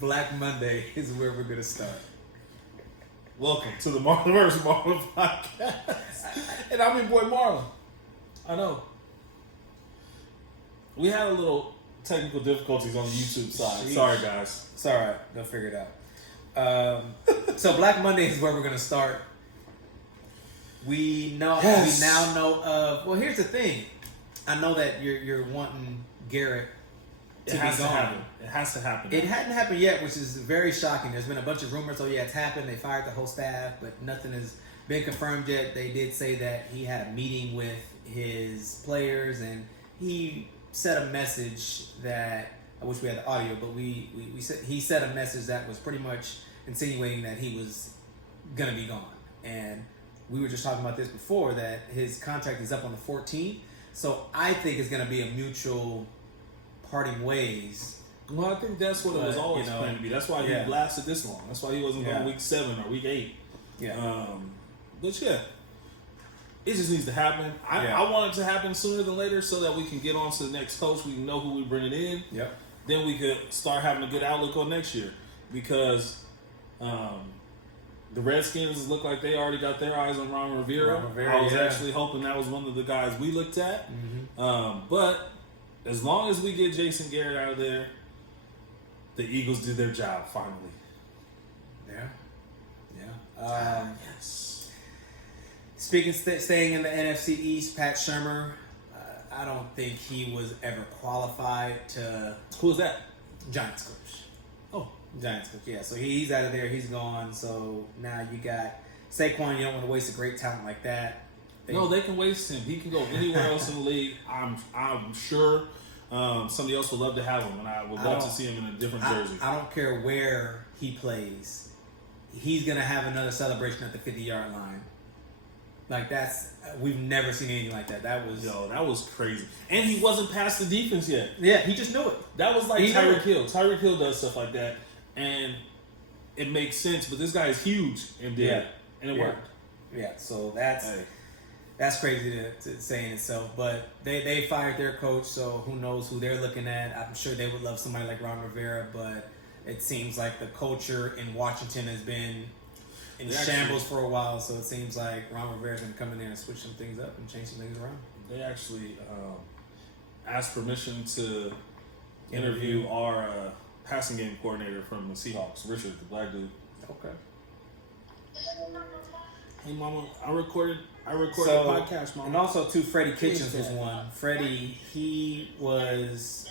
Black Monday is where we're gonna start. Welcome to the Marlon The Podcast. And I'm your boy Marlon. I know. We had a little technical difficulties on the YouTube side. Jeez. Sorry, guys. It's all right. They'll figure it out. So Black Monday is where we're gonna start. We now know of. Well, here's the thing. I know that you're wanting Garrett to It has be to gone. happen. It has to happen. It hadn't happened yet, which is very shocking. There's been a bunch of rumors. Oh yeah, it's happened. They fired the whole staff, but nothing has been confirmed yet. They did say that he had a meeting with his players, and he said a message that I wish we had the audio, but we said he said a message that was pretty much insinuating that he was gonna be gone. And we were just talking about this before, that his contract is up on the 14th. So I think it's gonna be a mutual parting ways. Well, I think that's what it was always planned to be. That's why he lasted this long. That's why he wasn't going week 7 or week 8. Yeah. But yeah, it just needs to happen. I want it to happen sooner than later so that we can get on to the next coach. We can know who we're bringing in. Yep. Then we could start having a good outlook on next year, because the Redskins look like they already got their eyes on Ron Rivera. I was actually hoping that was one of the guys we looked at. Mm-hmm. But as long as we get Jason Garrett out of there, the Eagles did their job finally. Yeah. Yes. Speaking, staying in the NFC East, Pat Shurmur, I don't think he was ever qualified to. Who's that? Giants coach. Oh, Giants coach. Yeah. So he's out of there. He's gone. So now you got Saquon. You don't want to waste a great talent like that. No, they can waste him. He can go anywhere else in the league. I'm sure somebody else would love to have him, and I would love to see him in a different jersey. I don't care where he plays. He's gonna have another celebration at the 50-yard line. Like we've never seen anything like that. That was crazy. And he wasn't past the defense yet. Yeah, he just knew it. That was like Tyreek Hill. Tyreek Hill does stuff like that, and it makes sense. But this guy is huge and and it worked. Yeah, so that's crazy to say in itself. But they fired their coach, so who knows who they're looking at. I'm sure they would love somebody like Ron Rivera, but it seems like the culture in Washington has been in shambles for a while, so it seems like Ron Rivera's going to come in there and switch some things up and change some things around. They actually asked permission to interview our passing game coordinator from the Seahawks, Richard, the black dude. Okay. Hey, Mama, I recorded a podcast, Mama. And also, too, Freddie Kitchens was one. Freddie, he was...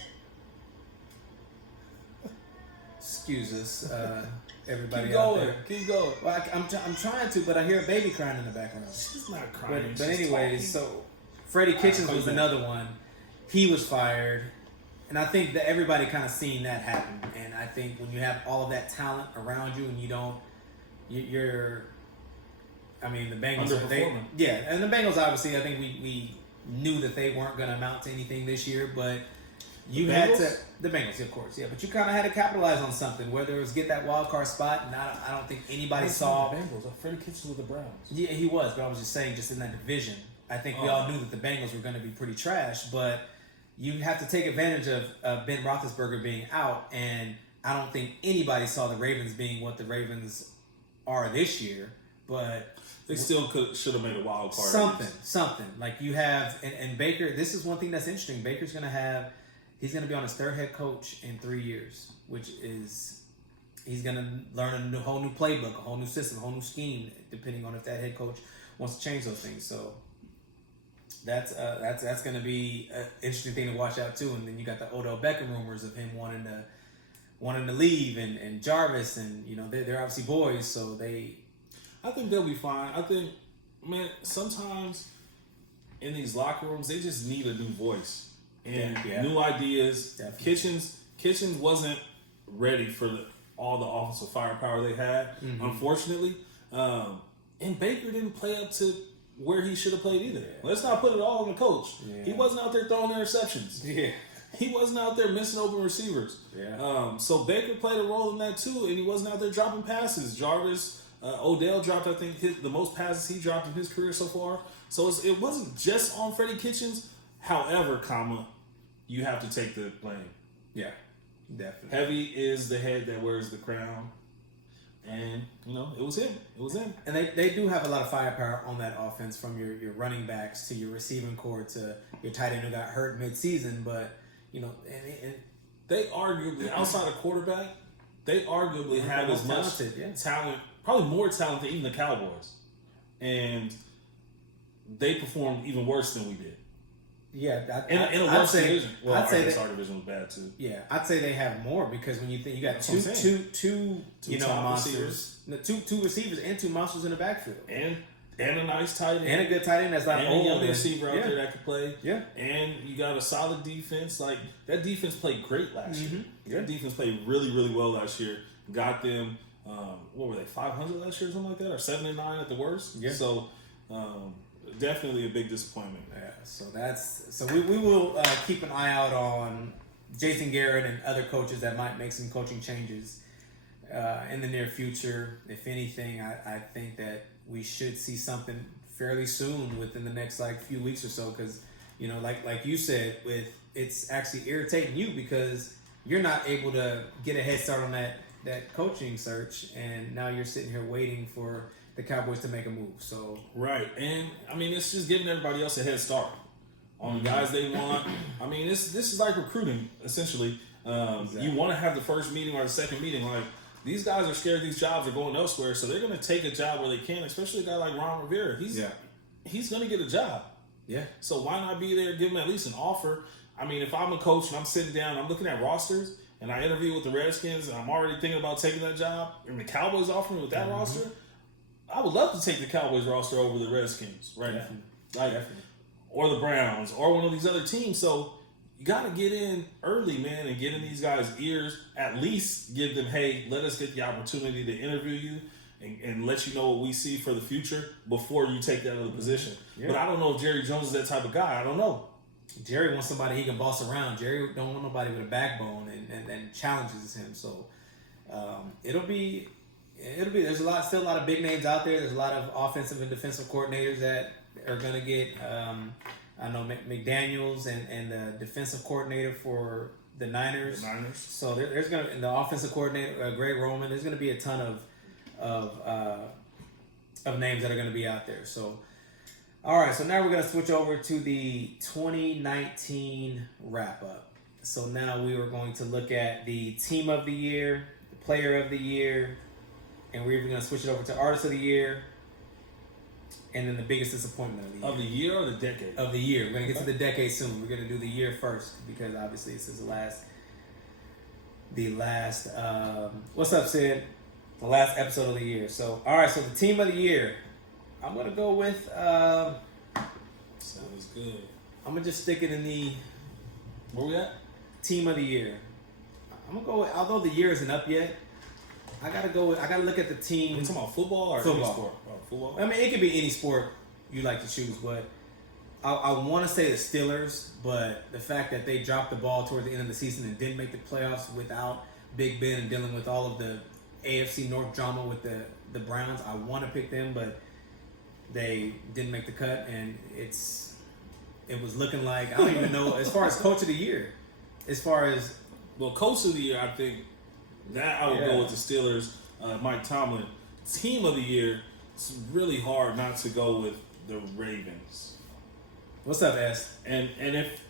Excuse us, everybody out there. Keep going. Well, I'm trying to, but I hear a baby crying in the background. She's not crying. But anyways, so Freddie Kitchens was another one. He was fired. And I think that everybody kind of seen that happen. And I think when you have all of that talent around you and you don't... I mean, the Bengals... and the Bengals, obviously, I think we knew that they weren't going to amount to anything this year, but... The Bengals, of course, yeah. But you kind of had to capitalize on something, whether it was get that wild card spot, and I don't think anybody saw... The Bengals. Freddie Kitchens with the Browns. Yeah, he was, but I was just saying, just in that division, I think we all knew that the Bengals were going to be pretty trash, but you have to take advantage of Ben Roethlisberger being out, and I don't think anybody saw the Ravens being what the Ravens are this year, but... They still should have made a wild card. Something. Like you have... And Baker, this is one thing that's interesting. Baker's going to have... He's going to be on his third head coach in 3 years, which is he's going to learn a whole new playbook, a whole new system, a whole new scheme, depending on if that head coach wants to change those things. So that's going to be an interesting thing to watch out too. And then you got the Odell Beckham rumors of him wanting to leave, and Jarvis, and they're obviously boys, so I think they'll be fine. I think, man, sometimes in these locker rooms they just need a new voice. And new ideas. Definitely. Kitchens wasn't ready for all the offensive firepower they had, unfortunately. And Baker didn't play up to where he should have played either. Let's not put it all on the coach. He wasn't out there throwing interceptions. He wasn't out there missing open receivers. So Baker played a role in that too, and he wasn't out there dropping passes. Jarvis, Odell dropped, I think, the most passes he dropped in his career so far. So it wasn't just on Freddie Kitchens. However, you have to take the blame. Definitely. Heavy is the head that wears the crown. And, it was him. It was him. And they do have a lot of firepower on that offense, from your running backs to your receiving core to your tight end who got hurt mid-season. But, and they arguably, outside of quarterback, they arguably have as much talent, probably more talent than even the Cowboys. And they performed even worse than we did. Yeah, in a worse division. Well, our division was bad too. Yeah, I'd say they have more, because when you think you got two monsters, two receivers and two monsters in the backfield, and a nice tight end, and a good tight end that's not old, a young receiver out there that could play. Yeah, and you got a solid defense. Like, that defense played great last year. Yeah, that defense played really, really well last year. Got them. What were they? 500 last year, or something like that, or 7-9 at the worst. Yeah. So. Definitely a big disappointment. Yeah, so we will keep an eye out on Jason Garrett and other coaches that might make some coaching changes in the near future. If anything, I think that we should see something fairly soon, within the next few weeks or so, because like you said, it's actually irritating you because you're not able to get a head start on that coaching search, and now you're sitting here waiting for the Cowboys to make a move. So right, and I mean, it's just giving everybody else a head start on the guys they want. I mean, this is like recruiting, essentially. Exactly. You want to have the first meeting or the second meeting. Like, these guys are scared these jobs are going elsewhere, so they're going to take a job where they can. Especially a guy like Ron Rivera, he's going to get a job. Yeah. So why not be there? Give him at least an offer. I mean, if I'm a coach and I'm sitting down, I'm looking at rosters, and I interview with the Redskins, and I'm already thinking about taking that job, and the Cowboys offer me with that roster, I would love to take the Cowboys roster over the Redskins right now. Or the Browns, or one of these other teams. So you got to get in early, man, and get in these guys' ears. At least give them, hey, let us get the opportunity to interview you and let you know what we see for the future before you take that other position. Yeah. But I don't know if Jerry Jones is that type of guy. I don't know. Jerry wants somebody he can boss around. Jerry don't want nobody with a backbone and challenges him. So it'll be. There's still a lot of big names out there. There's a lot of offensive and defensive coordinators that are going to get. I know McDaniels and the defensive coordinator for the Niners. So there's going to, and the offensive coordinator Greg Roman. There's going to be a ton of names that are going to be out there. So, all right. So now we're going to switch over to the 2019 wrap up. So now we are going to look at the team of the year, the player of the year. And we're even going to switch it over to Artist of the Year, and then the biggest disappointment of the year. Of the year or the decade? Of the year. We're going to get to the decade soon. We're going to do the year first, because obviously this is the last. What's up, Sid? The last episode of the year. So, all right. So the team of the year, I'm going to go with. Sounds good. I'm going to just stick it in the. Where we at? Team of the year. I'm going to go with, although the year isn't up yet, I gotta look at the team. You talking about football or football? Any sport? Oh, football. I mean, it could be any sport you like to choose, but I want to say the Steelers. But the fact that they dropped the ball toward the end of the season and didn't make the playoffs without Big Ben and dealing with all of the AFC North drama with the Browns, I want to pick them, but they didn't make the cut, and it was looking like, I don't even know as far as coach of the year, coach of the year, I think. That I would go with the Steelers, Mike Tomlin. Team of the year, it's really hard not to go with the Ravens. What's up, S? And if,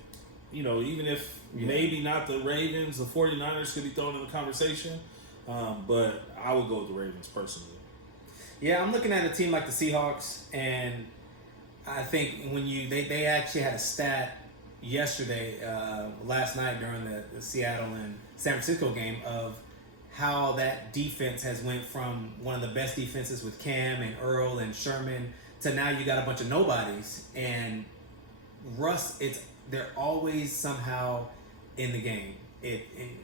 even if maybe not the Ravens, the 49ers could be thrown in the conversation, but I would go with the Ravens personally. Yeah, I'm looking at a team like the Seahawks, and I think when they actually had a stat yesterday, last night during the Seattle and San Francisco game of how that defense has went from one of the best defenses with Cam and Earl and Sherman to now you got a bunch of nobodies. And Russ, they're always somehow in the game.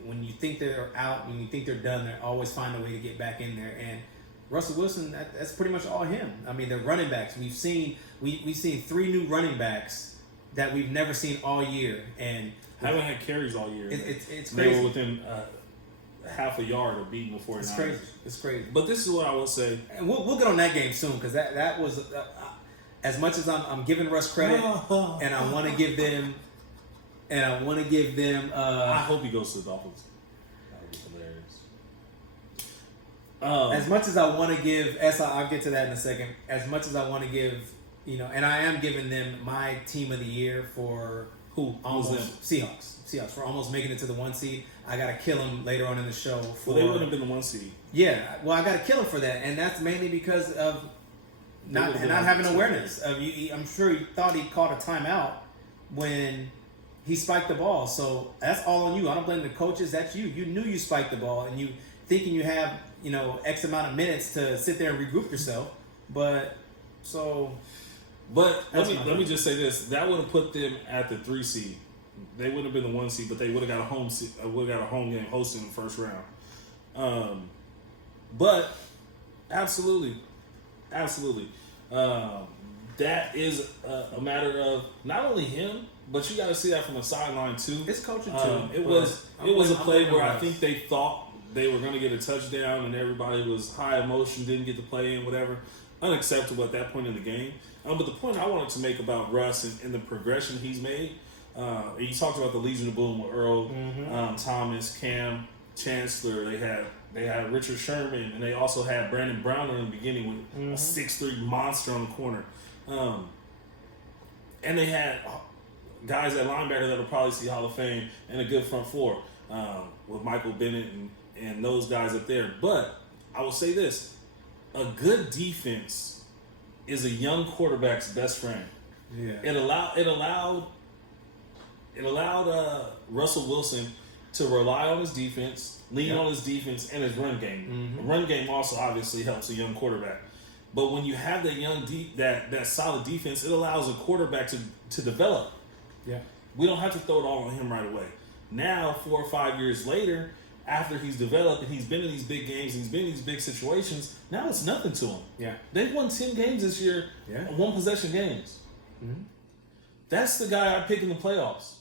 When you think they're out, when you think they're done, they always find a way to get back in there. And Russell Wilson, that's pretty much all him. I mean, the running backs. We've seen 3 new running backs that we've never seen all year, and haven't had carries all year. It's crazy. They were within half a yard of beating the 49ers. It's crazy. But this is what I will say. And we'll get on that game soon, because that was as much as I'm giving Russ credit, and I want to give them. I hope he goes to the Dolphins. As much as I want to give, I'll get to that in a second. As much as I want to give, and I am giving them my team of the year for who? Almost Seahawks for almost making it to the 1 seed. I got to kill them later on in the show. Well, they wouldn't have been the 1 seed. Yeah, well, I got to kill him for that, and that's mainly because of not having awareness. I'm sure he thought he caught a timeout when he spiked the ball. So that's all on you. I don't blame the coaches. That's you. You knew you spiked the ball, and you thinking you have X amount of minutes to sit there and regroup yourself. But let me just say this: that would have put them at the 3 seed. They wouldn't have been the 1 seed, but they would have got a home game hosting in the first round. But absolutely, that is a matter of not only him, but you got to see that from the sideline too. It's coaching too. It was a play where I think they thought they were going to get a touchdown, and everybody was high emotion, didn't get to play in, whatever. Unacceptable at that point in the game. But the point I wanted to make about Russ and the progression he's made. You talked about the Legion of Boom with Earl, Thomas, Cam, Chancellor. They had Richard Sherman, and they also had Brandon Browner in the beginning with a 6'3" monster on the corner. And they had guys at linebacker that will probably see Hall of Fame and a good front four with Michael Bennett and those guys up there. But I will say this: a good defense is a young quarterback's best friend. Yeah. It allowed Russell Wilson to rely on his defense, lean on his defense, and his run game. The run game also obviously helps a young quarterback. But when you have that that solid defense, it allows a quarterback to develop. Yeah. We don't have to throw it all on him right away. Now, 4 or 5 years later, after he's developed and he's been in these big games and he's been in these big situations, now it's nothing to him. Yeah. They've won 10 games this year, one-possession games. That's the guy I pick in the playoffs.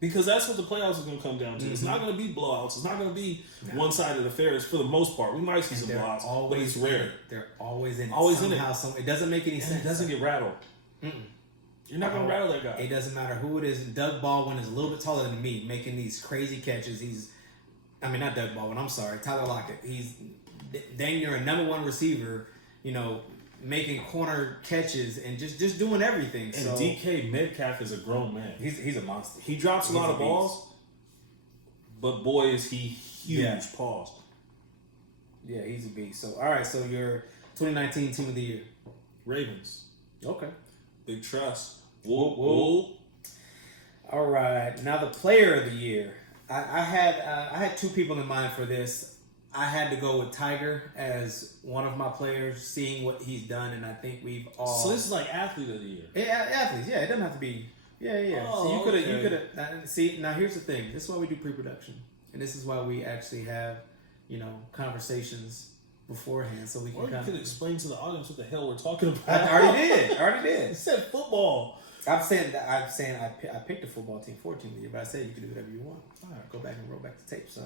Because that's what the playoffs is going to come down to. It's not going to be blowouts. It's not going to be one-sided affairs for the most part. We might see some blowouts, but it's rare. They're always in it. Always in it. It doesn't make any sense. It doesn't get rattled. You're not going to rattle that guy. It doesn't matter who it is. Doug Baldwin is a little bit taller than me, making these crazy catches. Not Doug Baldwin. I'm sorry. Tyler Lockett. He's dang near a number 1 receiver, making corner catches and just doing everything. And DK Metcalf is a grown man. He's a monster. He drops a lot of balls, but boy is he huge. Yeah. Pause. Yeah, he's a beast. So all right, so your 2019 team of the year, Ravens. Okay. Big trust. Whoa. All right, now the player of the year. I had 2 people in mind for this. I had to go with Tiger as one of my players, seeing what he's done, and I think we've all. So this is like athlete of the year. Yeah, athletes. Yeah, it doesn't have to be. Yeah. Oh, so you could have. See, now here's the thing. This is why we do pre-production, and this is why we actually have, conversations beforehand, so we can. Or you could explain to the audience what the hell we're talking about. I already did. You said football. I'm saying I picked a football team for team of the year, but I said you can do whatever you want. All right, go back and roll back the tape. So,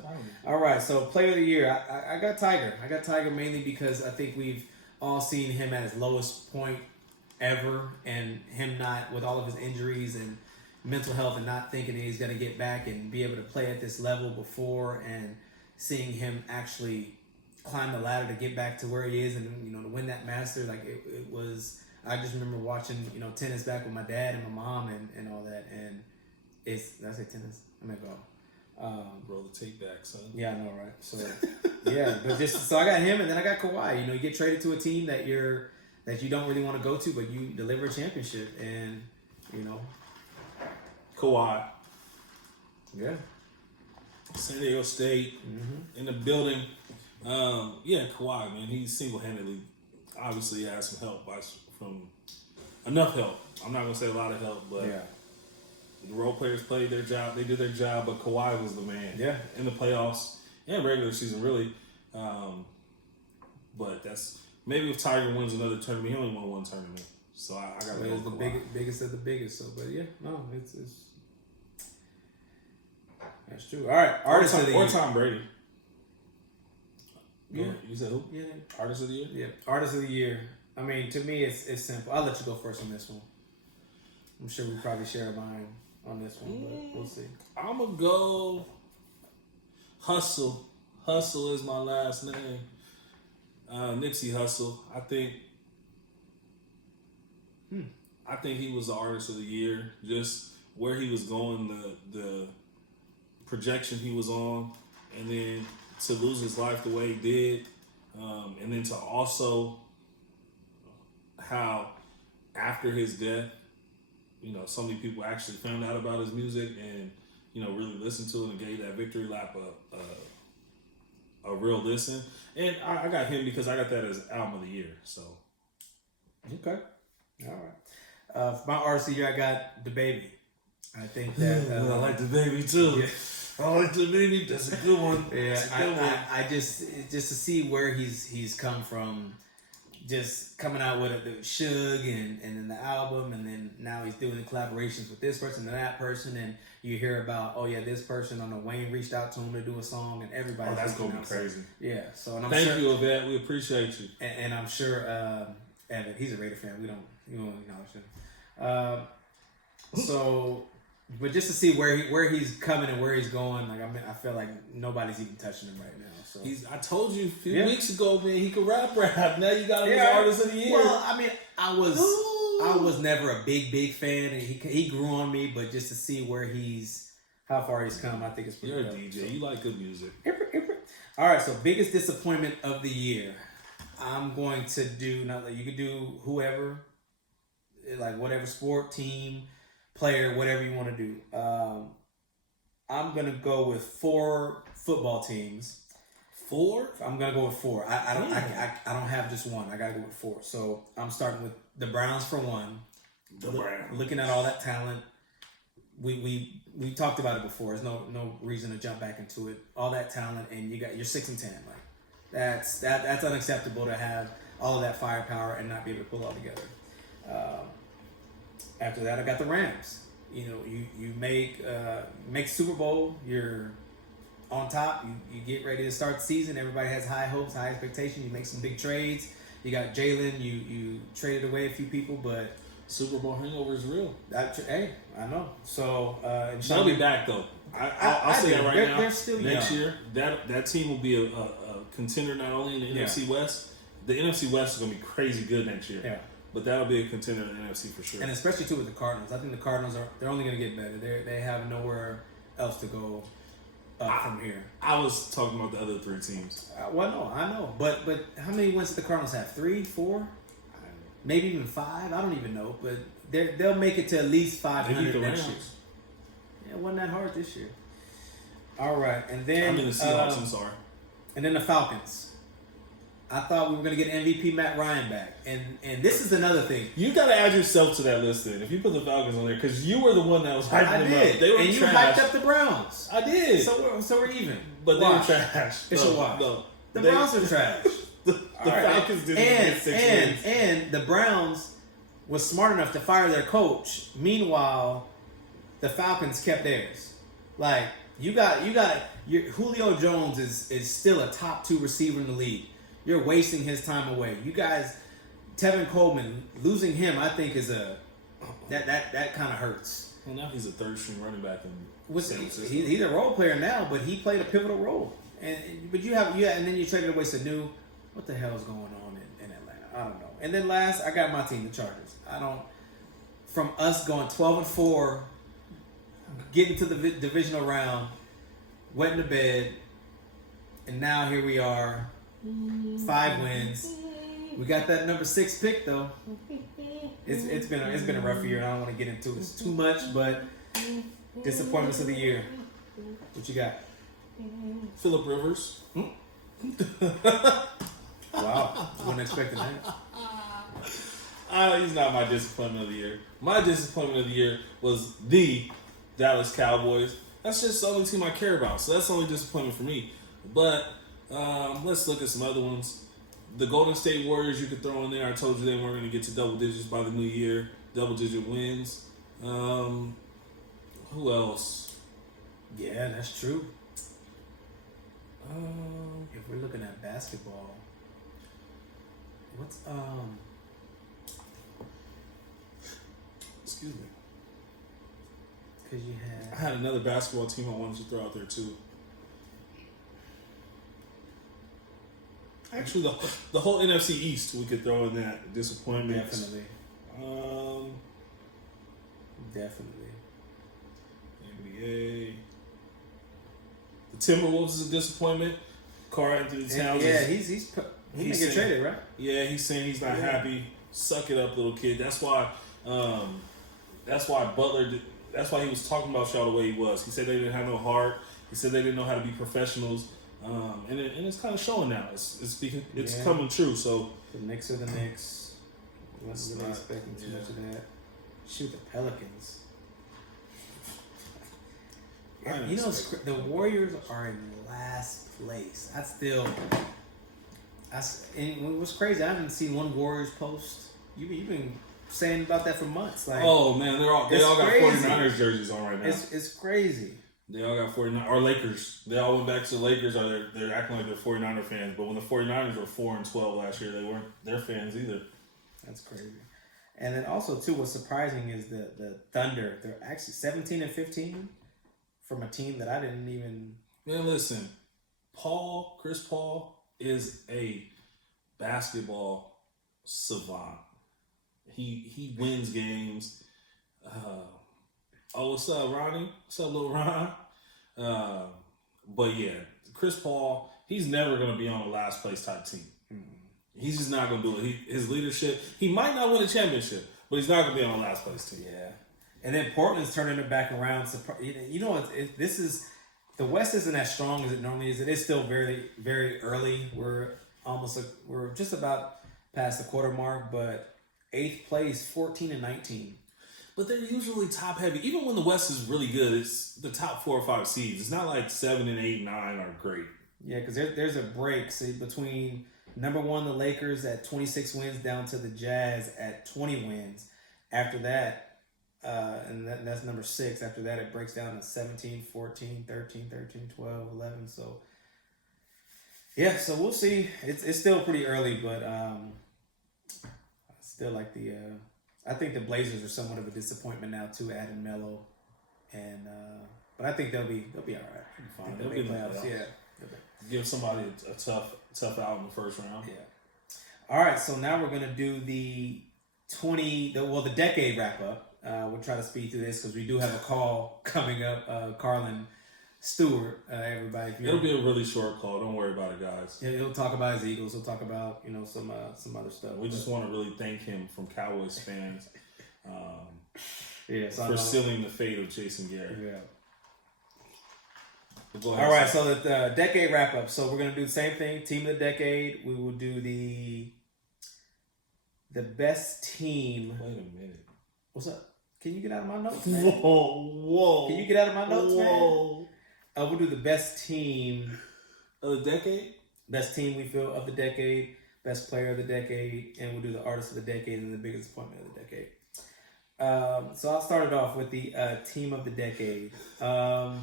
all right. So player of the year, I got Tiger. I got Tiger mainly because I think we've all seen him at his lowest point ever, and him not with all of his injuries and mental health, and not thinking that he's going to get back and be able to play at this level before, and seeing him actually climb the ladder to get back to where he is, and to win that Masters. Like it was. I just remember watching, tennis back with my dad and my mom and all that. And did I say tennis? I meant golf. Roll the tape back, son. Yeah, I know, right? So, yeah. But so I got him, and then I got Kawhi. You get traded to a team that you don't really want to go to, but you deliver a championship. And, Kawhi. Yeah. San Diego State in the building. Kawhi, man. He single-handedly obviously has some help from enough help. I'm not gonna say a lot of help, but the role players played their job. They did their job, but Kawhi was the man. Yeah, in the playoffs and regular season, really. But that's maybe if Tiger wins another tournament, he only won 1 tournament, so I got to go with the biggest of the biggest. So, but it's that's true. All right, artist of the year, or Tom Brady. Yeah, you said who? Yeah, artist of the year. Yeah, artist of the year. I mean, to me, it's simple. I'll let you go first on this one. I'm sure we probably share a mind on this one, but we'll see. I'm gonna go Hustle. Hustle is my last name. Nipsey Hussle. I think he was the artist of the year. Just where he was going, the projection he was on, and then to lose his life the way he did, and then to also how after his death, so many people actually found out about his music and really listened to it and gave that victory lap a real listen. And I got him because I got that as album of the year. So okay, all right. For my artist of the year, I got DaBaby. I think that I like DaBaby too. Yeah. I like DaBaby. That's a good one. Yeah, I just to see where he's come from, just coming out with the Suge and then the album, and then now he's doing the collaborations with this person and that person, and you hear about this person on the Wayne reached out to him to do a song, and everybody. Oh, that's gonna be crazy. Yeah, so and I'm thank sure, you, Yvette. We appreciate you, and I'm sure Evan, he's a Raider fan. We don't acknowledge him. So. But just to see where he's coming and where he's going, I feel like nobody's even touching him right now. So I told you a few weeks ago, man, he could rap. Now you got him as artist of the year. Well, I was never a big fan, and he grew on me. But just to see how far he's come, I think it's pretty. You're a dope. DJ. So. You like good music. All right. So biggest disappointment of the year. I'm going to do you could do whoever, like whatever sport, team, player, whatever you want to do. I'm gonna go with 4 football teams. 4? I'm gonna go with 4. I don't have just one. I gotta go with 4. So I'm starting with the Browns for one. Browns. Looking at all that talent, we talked about it before. There's no reason to jump back into it. All that talent, and you're 6-10. Like that's unacceptable to have all of that firepower and not be able to pull it all together. After that, I got the Rams. You make Super Bowl. You're on top. You get ready to start the season. Everybody has high hopes, high expectations. You make some big trades. You got Jalen. You traded away a few people, but Super Bowl hangover is real. Hey, I know. So they'll be back though. I'll say that right now. They're still next young. year. That team will be a contender not only in the NFC West. The NFC West is going to be crazy good next year. Yeah. But that'll be a contender in the NFC for sure. And especially too with the Cardinals. I think the Cardinals they're only going to get better. They have nowhere else to go from here. I was talking about the other 3 teams. No, I know. But how many wins did the Cardinals have? 3, 4? Maybe even 5? I don't even know. But they'll make it to at least 500 next year. Yeah, it wasn't that hard this year. All right. And then I'm in the Seahawks, I'm sorry. And then the Falcons. I thought we were going to get MVP Matt Ryan back. And this is another thing. You got to add yourself to that list then. If you put the Falcons on there, because you were the one that was hyping them up. They were and trash. You hyped up the Browns. I did. So we're even. But they were trash. It's a wash. No. The Browns are trash. the Falcons didn't get 6 wins. And the Browns was smart enough to fire their coach. Meanwhile, the Falcons kept theirs. Like, Julio Jones is still a top 2 receiver in the league. You're wasting his time away. You guys, Tevin Coleman, losing him, I think is that kind of hurts. Well, now he's a 3rd-string running back in San Francisco. He's a role player now, but he played a pivotal role. But and then you traded away Sanu. What the hell is going on in Atlanta? I don't know. And then last, I got my team, the Chargers. From us going 12-4, getting to the divisional round, went into bed, and now here we are. 5 wins. We got that number 6 pick though. It's been a rough year. And I don't want to get into it too much, but disappointments of the year. What you got? Phillip Rivers. Wow, wasn't expecting that. He's not my disappointment of the year. My disappointment of the year was the Dallas Cowboys. That's just the only team I care about, so that's the only disappointment for me. But let's look at some other ones. The Golden State Warriors you could throw in there. I told you they weren't going to get to double digits by the new year. Double-digit wins. Who else? Yeah, that's true. If we're looking at basketball, what's excuse me. Because I had another basketball team I wanted to throw out there too. Actually, the whole NFC East we could throw in that disappointment. Definitely. Definitely. NBA. The Timberwolves is a disappointment. Karl Anthony Towns. Yeah, he's gonna get traded, right? Yeah, he's saying he's not happy. Suck it up, little kid. That's why Butler. That's why he was talking about Shaw the way he was. He said they didn't have no heart. He said they didn't know how to be professionals. And it's kind of showing now. It's coming true. So the Knicks are the Knicks. Wasn't really expecting too much of that. Shoot, the Pelicans. You know, the Warriors are in last place. And what's crazy, I haven't seen one Warriors post. You've been saying about that for months. Like, oh man, they all got crazy. 49ers jerseys on right now. It's crazy. They all got 49 or Lakers. They all went back to the Lakers, or they're acting like they're 49er fans. But when the 49ers were 4-12 last year, they weren't their fans either. That's crazy. And then also too, what's surprising is the Thunder. They're actually 17-15 from a team that I didn't even. Man, listen, Chris Paul is a basketball savant. He wins games. What's up, Ronnie? What's up, little Ron? But yeah, Chris Paul, he's never going to be on a last place type team. He's just not going to do it. His leadership, he might not win a championship, but he's not going to be on a last place team. Yeah. And then Portland's turning it back around. You know, this is the West isn't as strong as it normally is. It is still very, very early. We're just about past the quarter mark, but 8th place, 14-19. But they're usually top heavy. Even when the West is really good, it's the top 4 or 5 seeds. It's not like 7 and 8, 9 are great. Yeah, because there's a break between number 1, the Lakers at 26 wins, down to the Jazz at 20 wins. After that, and that's number 6. After that, it breaks down to 17, 14, 13, 12, 11. So, yeah, so we'll see. It's still pretty early, but I still like the. I think the Blazers are somewhat of a disappointment now too, adding Melo, and but I think they'll be all right. Fine. They'll be playoffs. Yeah. Give somebody a tough out in the first round. Yeah. All right, so now we're gonna do the decade wrap up. We'll try to speed through this because we do have a call coming up. Carlin Stewart, everybody. It'll be a really short call. Don't worry about it, guys. Yeah, he'll talk about his Eagles. He'll talk about some other stuff. We just want to really thank him from Cowboys fans so for sealing the fate of Jason Garrett. Yeah. All right, so the decade wrap up. So we're gonna do the same thing. Team of the decade. We will do the best team. Wait a minute. What's up? Can you get out of my notes, man? Whoa. Can you get out of my notes, man? We'll do the best team of the decade. Best team we feel of the decade. Best player of the decade, and we'll do the artist of the decade and the biggest disappointment of the decade. So I'll start it off with the team of the decade. I'm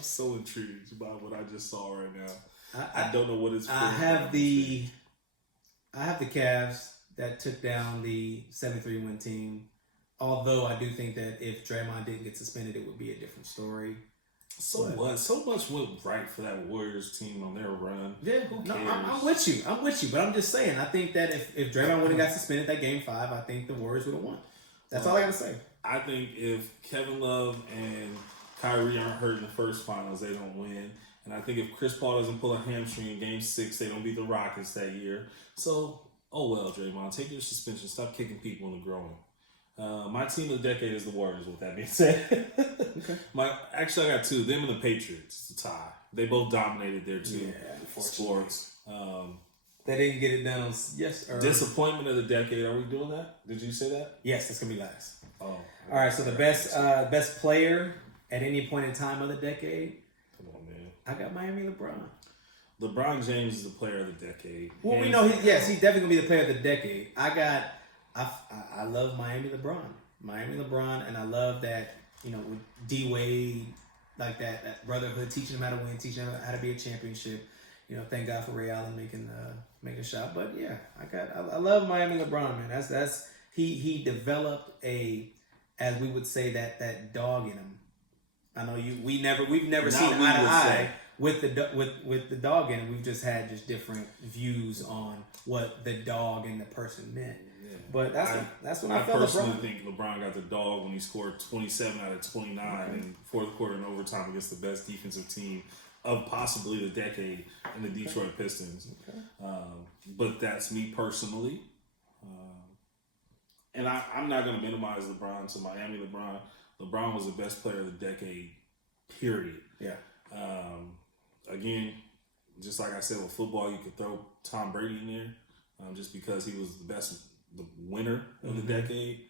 so intrigued by what I just saw right now. I don't know what it's. I have the Cavs that took down the 73-win team. Although I do think that if Draymond didn't get suspended, it would be a different story. So much went right for that Warriors team on their run. Yeah, I'm with you. But I'm just saying, I think that if Draymond would have got suspended that Game 5, I think the Warriors would have won. That's all I gotta say. I think if Kevin Love and Kyrie aren't hurt in the first finals, they don't win. And I think if Chris Paul doesn't pull a hamstring in Game 6, they don't beat the Rockets that year. So, oh well, Draymond, take your suspension. Stop kicking people in the groin. My team of the decade is the Warriors, with that being said. Okay. I got 2. Them and the Patriots. It's a tie. They both dominated their two sports. They didn't get it done. Disappointment of the decade. Are we doing that? Did you say that? Yes, that's going to be last. Oh. All right, so the best player at any point in time of the decade. Come on, man. I got Miami LeBron. LeBron James is the player of the decade. Well, we know he's definitely going to be the player of the decade. I love Miami LeBron, and I love that, with D-Wade, like that brotherhood, teaching him how to win, teaching him how to be a championship. Thank God for Ray Allen making a shot. But yeah, I love Miami LeBron, man. That's he developed as we would say, that dog in him. I know we've never seen eye to eye, with the dog in it, we've just had different views on what the dog and the person meant. Yeah. But that's when I felt personally think LeBron got the dog when he scored 27 out of 29 in fourth quarter and overtime against the best defensive team of possibly the decade in the Detroit Pistons. Okay. But that's me personally. And I'm not going to minimize LeBron to Miami LeBron. LeBron was the best player of the decade, period. Yeah. Again, just like I said with football, you could throw Tom Brady in there just because he was the winner of the decade.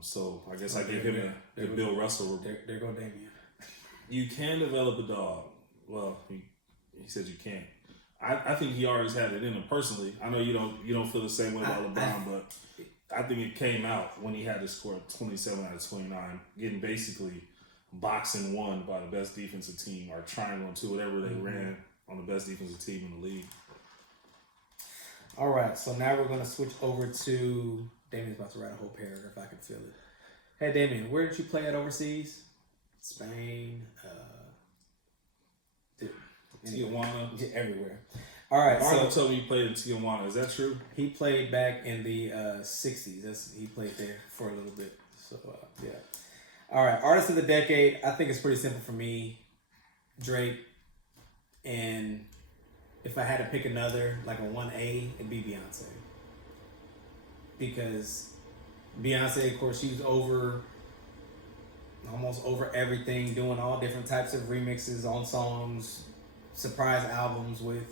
So I guess I give him the Bill Russell. There go Damian. You can develop a dog. Well, he said you can't. I think he always had it in him personally. I know you don't feel the same way about LeBron, but I think it came out when he had to score 27 out of 29, getting basically boxing one by the best defensive team or triangle two, whatever they ran on the best defensive team in the league. All right, so now we're going to switch over to Damien's about to write a whole paragraph. I can feel it. Hey, Damien, where did you play at overseas? Spain, Tijuana, everywhere. All right, Marlon told me he played in Tijuana. Is that true? He played back in the 60s. He played there for a little bit. So, yeah. All right, artist of the decade. I think it's pretty simple for me. Drake. And if I had to pick another, like a 1A, it'd be Beyonce. Because Beyonce, of course, she was almost over everything, doing all different types of remixes on songs, surprise albums with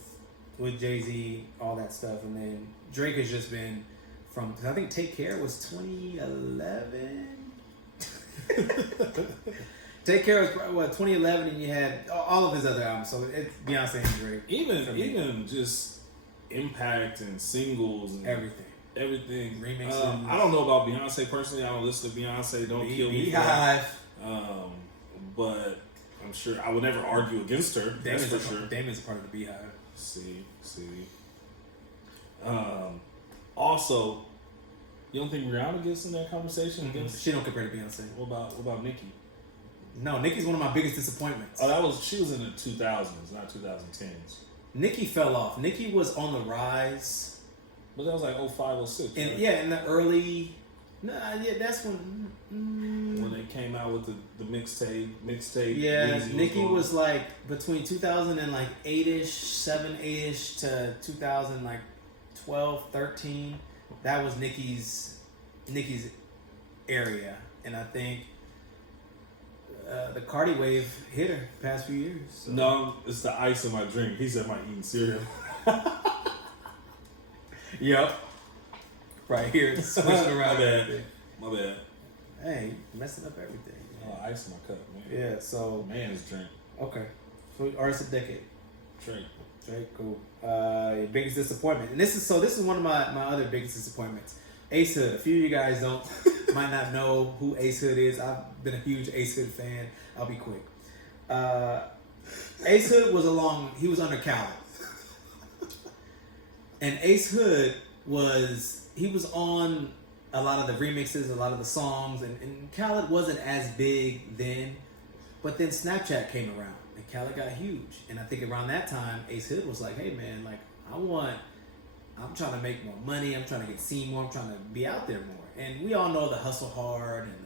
Jay-Z, all that stuff. And then Drake has just been from, I think Take Care was 2011. Take Care was 2011, and you had all of his other albums. So it's Beyonce and Drake. Even just impact and singles and everything. Remixes. I don't know about Beyonce personally. I don't listen to Beyonce. Don't kill me. Beehive. But I'm sure I would never argue against her. That's for sure. Damien's a part of the Beehive. See. Also, you don't think Rihanna gets in that conversation? Mm-hmm. She don't compare to Beyonce. What about Nicki? No, Nicki's one of my biggest disappointments. She was in the 2000s, not 2010s. Nicki fell off. Nicki was on the rise. But that was like 05, 06. And right? Yeah, in the early. That's when. When they came out with the mixtape. Yeah, Nicki was like between 2000 and like 8-ish, 8-ish to 2000 like 12, 13. That was Nicki's area, and I think the Cardi wave hit her past few years. So. No, it's the ice in my drink. He said, "Am I eating cereal?" Yep. Right here, switching around. My bad. Hey, messing up everything. Oh, ice in my cup, man. Yeah, so man's drink. Okay, so artist of the decade. Drake, cool. Your biggest disappointment, and this is one of my other biggest disappointments. Ace Hood. A few of you guys might not know who Ace Hood is. I've been a huge Ace Hood fan. I'll be quick. Ace Hood was under Khaled. And Ace Hood was on a lot of the remixes, a lot of the songs, and Khaled wasn't as big then, but then Snapchat came around and Khaled got huge. And I think around that time, Ace Hood was like, hey man, like I'm trying to make more money, I'm trying to get seen more, I'm trying to be out there more. And we all know the hustle hard and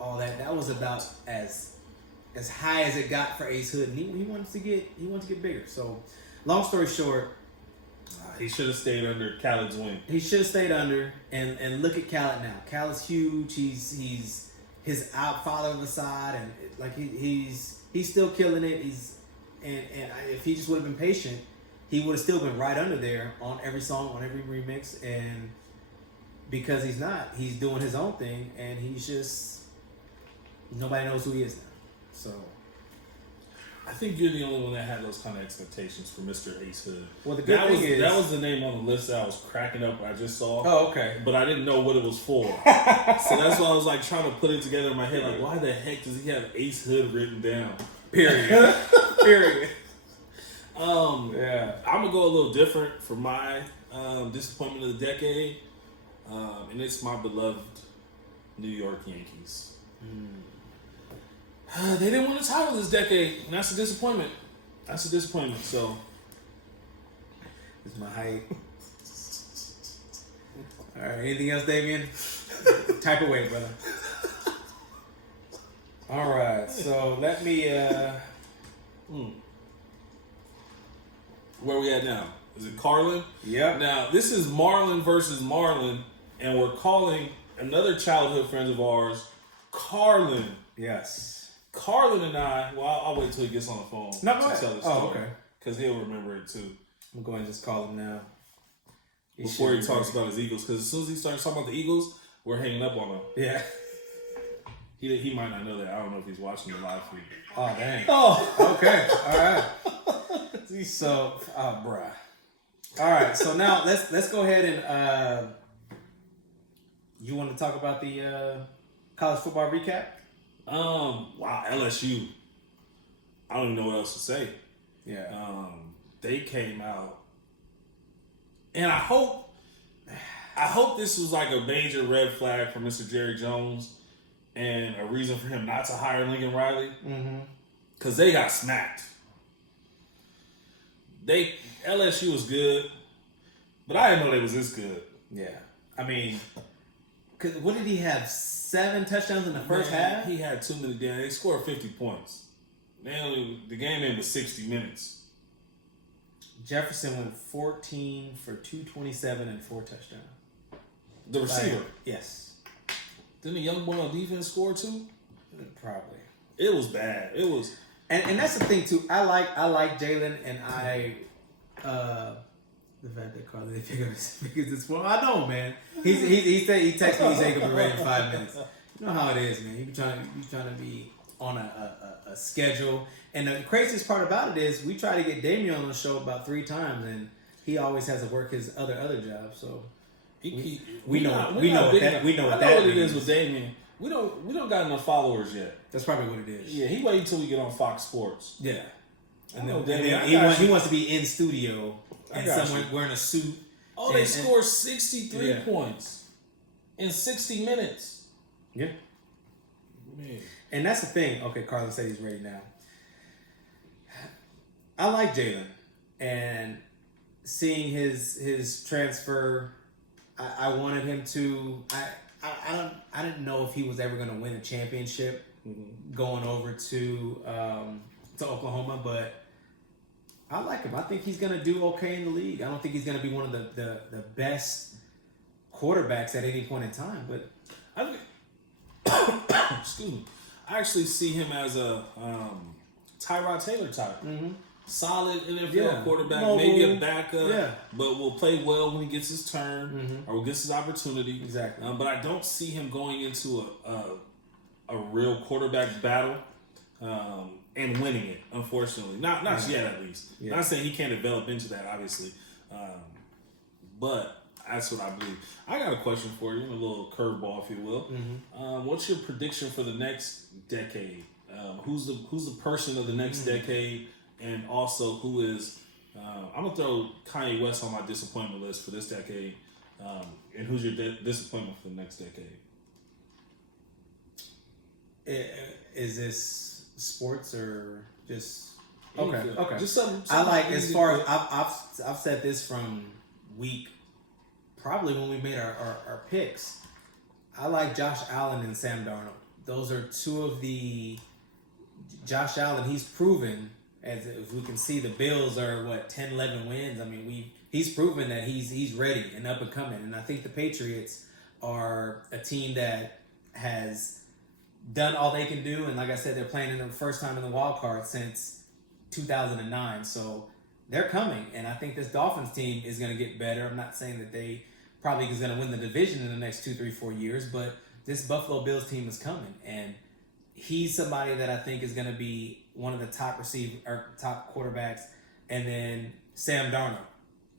all that. That was about as high as it got for Ace Hood, and he wanted to get bigger. So long story short, he should have stayed under Khaled's wing. He should have stayed under, and look at Khaled now. Khaled's huge. He's his father on the side, and like he's still killing it. And if he just would have been patient, he would have still been right under there on every song, on every remix. And because he's not, he's doing his own thing, and he's just nobody knows who he is now. So. I think you're the only one that had those kind of expectations for Mr. Ace Hood. Well, the good thing is... That was the name on the list that I was cracking up when I just saw. Oh, okay. But I didn't know what it was for. So that's why I was like trying to put it together in my head. Like, why the heck does he have Ace Hood written down? Period. Period. Yeah. I'm going to go a little different for my disappointment of the decade. And it's my beloved New York Yankees. They didn't win the title this decade, and that's a disappointment. That's a disappointment. So, it's my height. All right. Anything else, Damien? Type away, brother. All right. So let me. Where we at now? Is it Carlin? Yep. Now this is Marlon versus Marlon, and we're calling another childhood friend of ours, Carlin. Yes. Carlin and I. Well, I'll wait till he gets on the phone No, to tell the story. Oh, okay. Because he'll remember it too. I'm going to just call him now. Before he talks about his Eagles, because as soon as he starts talking about the Eagles, we're hanging up on him. Yeah. He might not know that. I don't know if he's watching the live feed. Oh, dang. Oh, okay. All right. So, bruh. All right. So now let's go ahead and you want to talk about the college football recap? Wow, LSU. I don't even know what else to say. Yeah. They came out, and I hope this was like a major red flag for Mr. Jerry Jones and a reason for him not to hire Lincoln Riley. Because they got smacked. LSU was good, but I didn't know they was this good. Yeah. I mean, cause what did he have? 7 touchdowns in the first half? He had too many damn. They scored 50 points. The game ended 60 minutes. Jefferson went 14 for 227 and 4 touchdowns. The receiver? Yes. Didn't the young boy on defense score too? Probably. It was bad. It was, and that's the thing too. I like Jalen, and the fact that Carly they figure this one. I know, man. He said he texted me. He said he'll be ready in 5 minutes. You know how it is, man. You be trying to be on a schedule. And the craziest part about it is we try to get Damien on the show about 3 times, and he always has to work his other job. So we know what it is with Damien. We don't got enough followers yet. That's probably what it is. Yeah, he waited until we get on Fox Sports. Yeah, and then he wants to be in studio and someone wearing a suit. Oh, they scored 63 points in 60 minutes. Yeah, man. And that's the thing. Okay, Carlos said he's ready now. I like Jalen, and seeing his transfer, I wanted him to. I didn't know if he was ever going to win a championship going over to Oklahoma, but I like him. I think he's going to do okay in the league. I don't think he's going to be one of the best quarterbacks at any point in time, but excuse me. I actually see him as a Tyrod Taylor type. Solid NFL quarterback, maybe a backup, but will play well when he gets his turn or gets his opportunity. Exactly. But I don't see him going into a real quarterback battle and winning it, unfortunately. Not yet, at least. Yeah. Not saying he can't develop into that, obviously. But that's what I believe. I got a question for you, a little curveball, if you will. What's your prediction for the next decade? Who's the person of the next decade? And also, who is... I'm going to throw Kanye West on my disappointment list for this decade. And who's your disappointment for the next decade? Is this sports or just... Okay. Just something I like, as far as... I've said this from week... Probably when we made our picks. I like Josh Allen and Sam Darnold. Those are two of the... Josh Allen, he's proven... As if we can see, the Bills are 10, 11 wins. I mean, he's proven that he's ready and up and coming. And I think the Patriots are a team that has done all they can do. And like I said, they're playing in the first time in the wild card since 2009. So they're coming. And I think this Dolphins team is going to get better. I'm not saying that they probably is going to win the division in the next 2, 3, 4 years, but this Buffalo Bills team is coming. And he's somebody that I think is going to be one of the top top quarterbacks, and then Sam Darnold.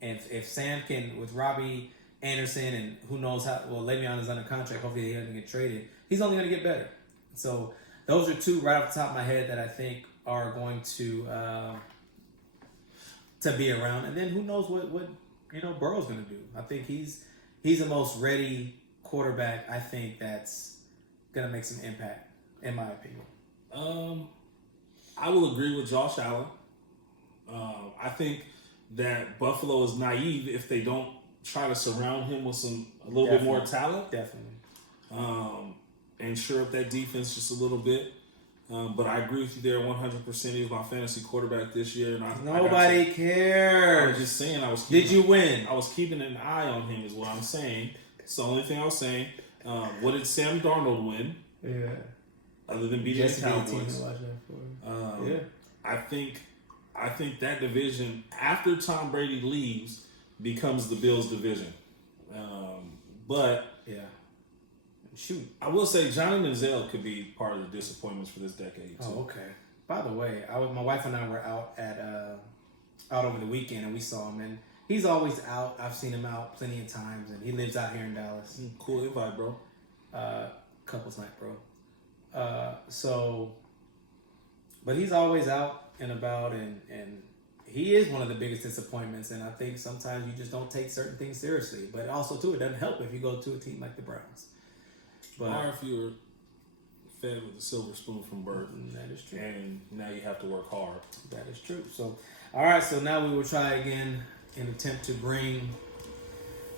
And if Sam can, with Robbie Anderson and who knows how, Le'Veon is under contract. Hopefully he doesn't get traded. He's only going to get better. So those are two right off the top of my head that I think are going to be around. And then who knows what Burrow's going to do. I think he's the most ready quarterback. I think that's going to make some impact, in my opinion. I will agree with Josh Allen. I think that Buffalo is naive if they don't try to surround him with a little bit more talent. Definitely. And shore up that defense just a little bit. But I agree with you there 100%. He was my fantasy quarterback this year. And Nobody cares. I was just saying Did you win? I was keeping an eye on him is what I'm saying. It's the only thing I was saying. What did Sam Darnold win? Yeah. Other than beating the Cowboys. Yeah. I think that division, after Tom Brady leaves, becomes the Bills' division. But yeah, shoot, I will say Johnny Manziel could be part of the disappointments for this decade too. Oh, okay. By the way, my wife and I were out over the weekend, and we saw him, and he's always out. I've seen him out plenty of times, and he lives out here in Dallas. Cool invite, bro. Couples night, bro. But he's always out and about, and he is one of the biggest disappointments. And I think sometimes you just don't take certain things seriously. But also, too, it doesn't help if you go to a team like the Browns. Or if you were fed with a silver spoon from birth. That is true. And now you have to work hard. That is true. So, all right. So now we will try again in an attempt to bring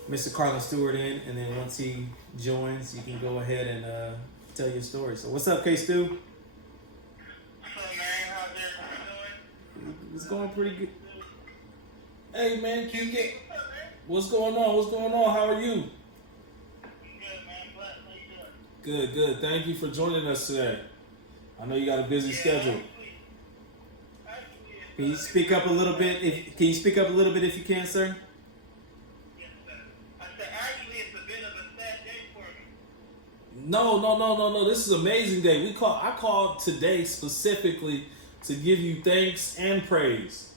Mr. Carlin Stewart in. And then once he joins, you can go ahead and tell your story. So what's up, K-Stu? It's going pretty good. Hey, man, can you get... What's going on? What's going on? How are you? Good. Thank you for joining us today. I know you got a busy schedule. Can you speak up a little bit? If you can, sir? Yes, sir. I said, actually, it's a bit of a sad day for me. No. This is an amazing day. I called today specifically to give you thanks and praise.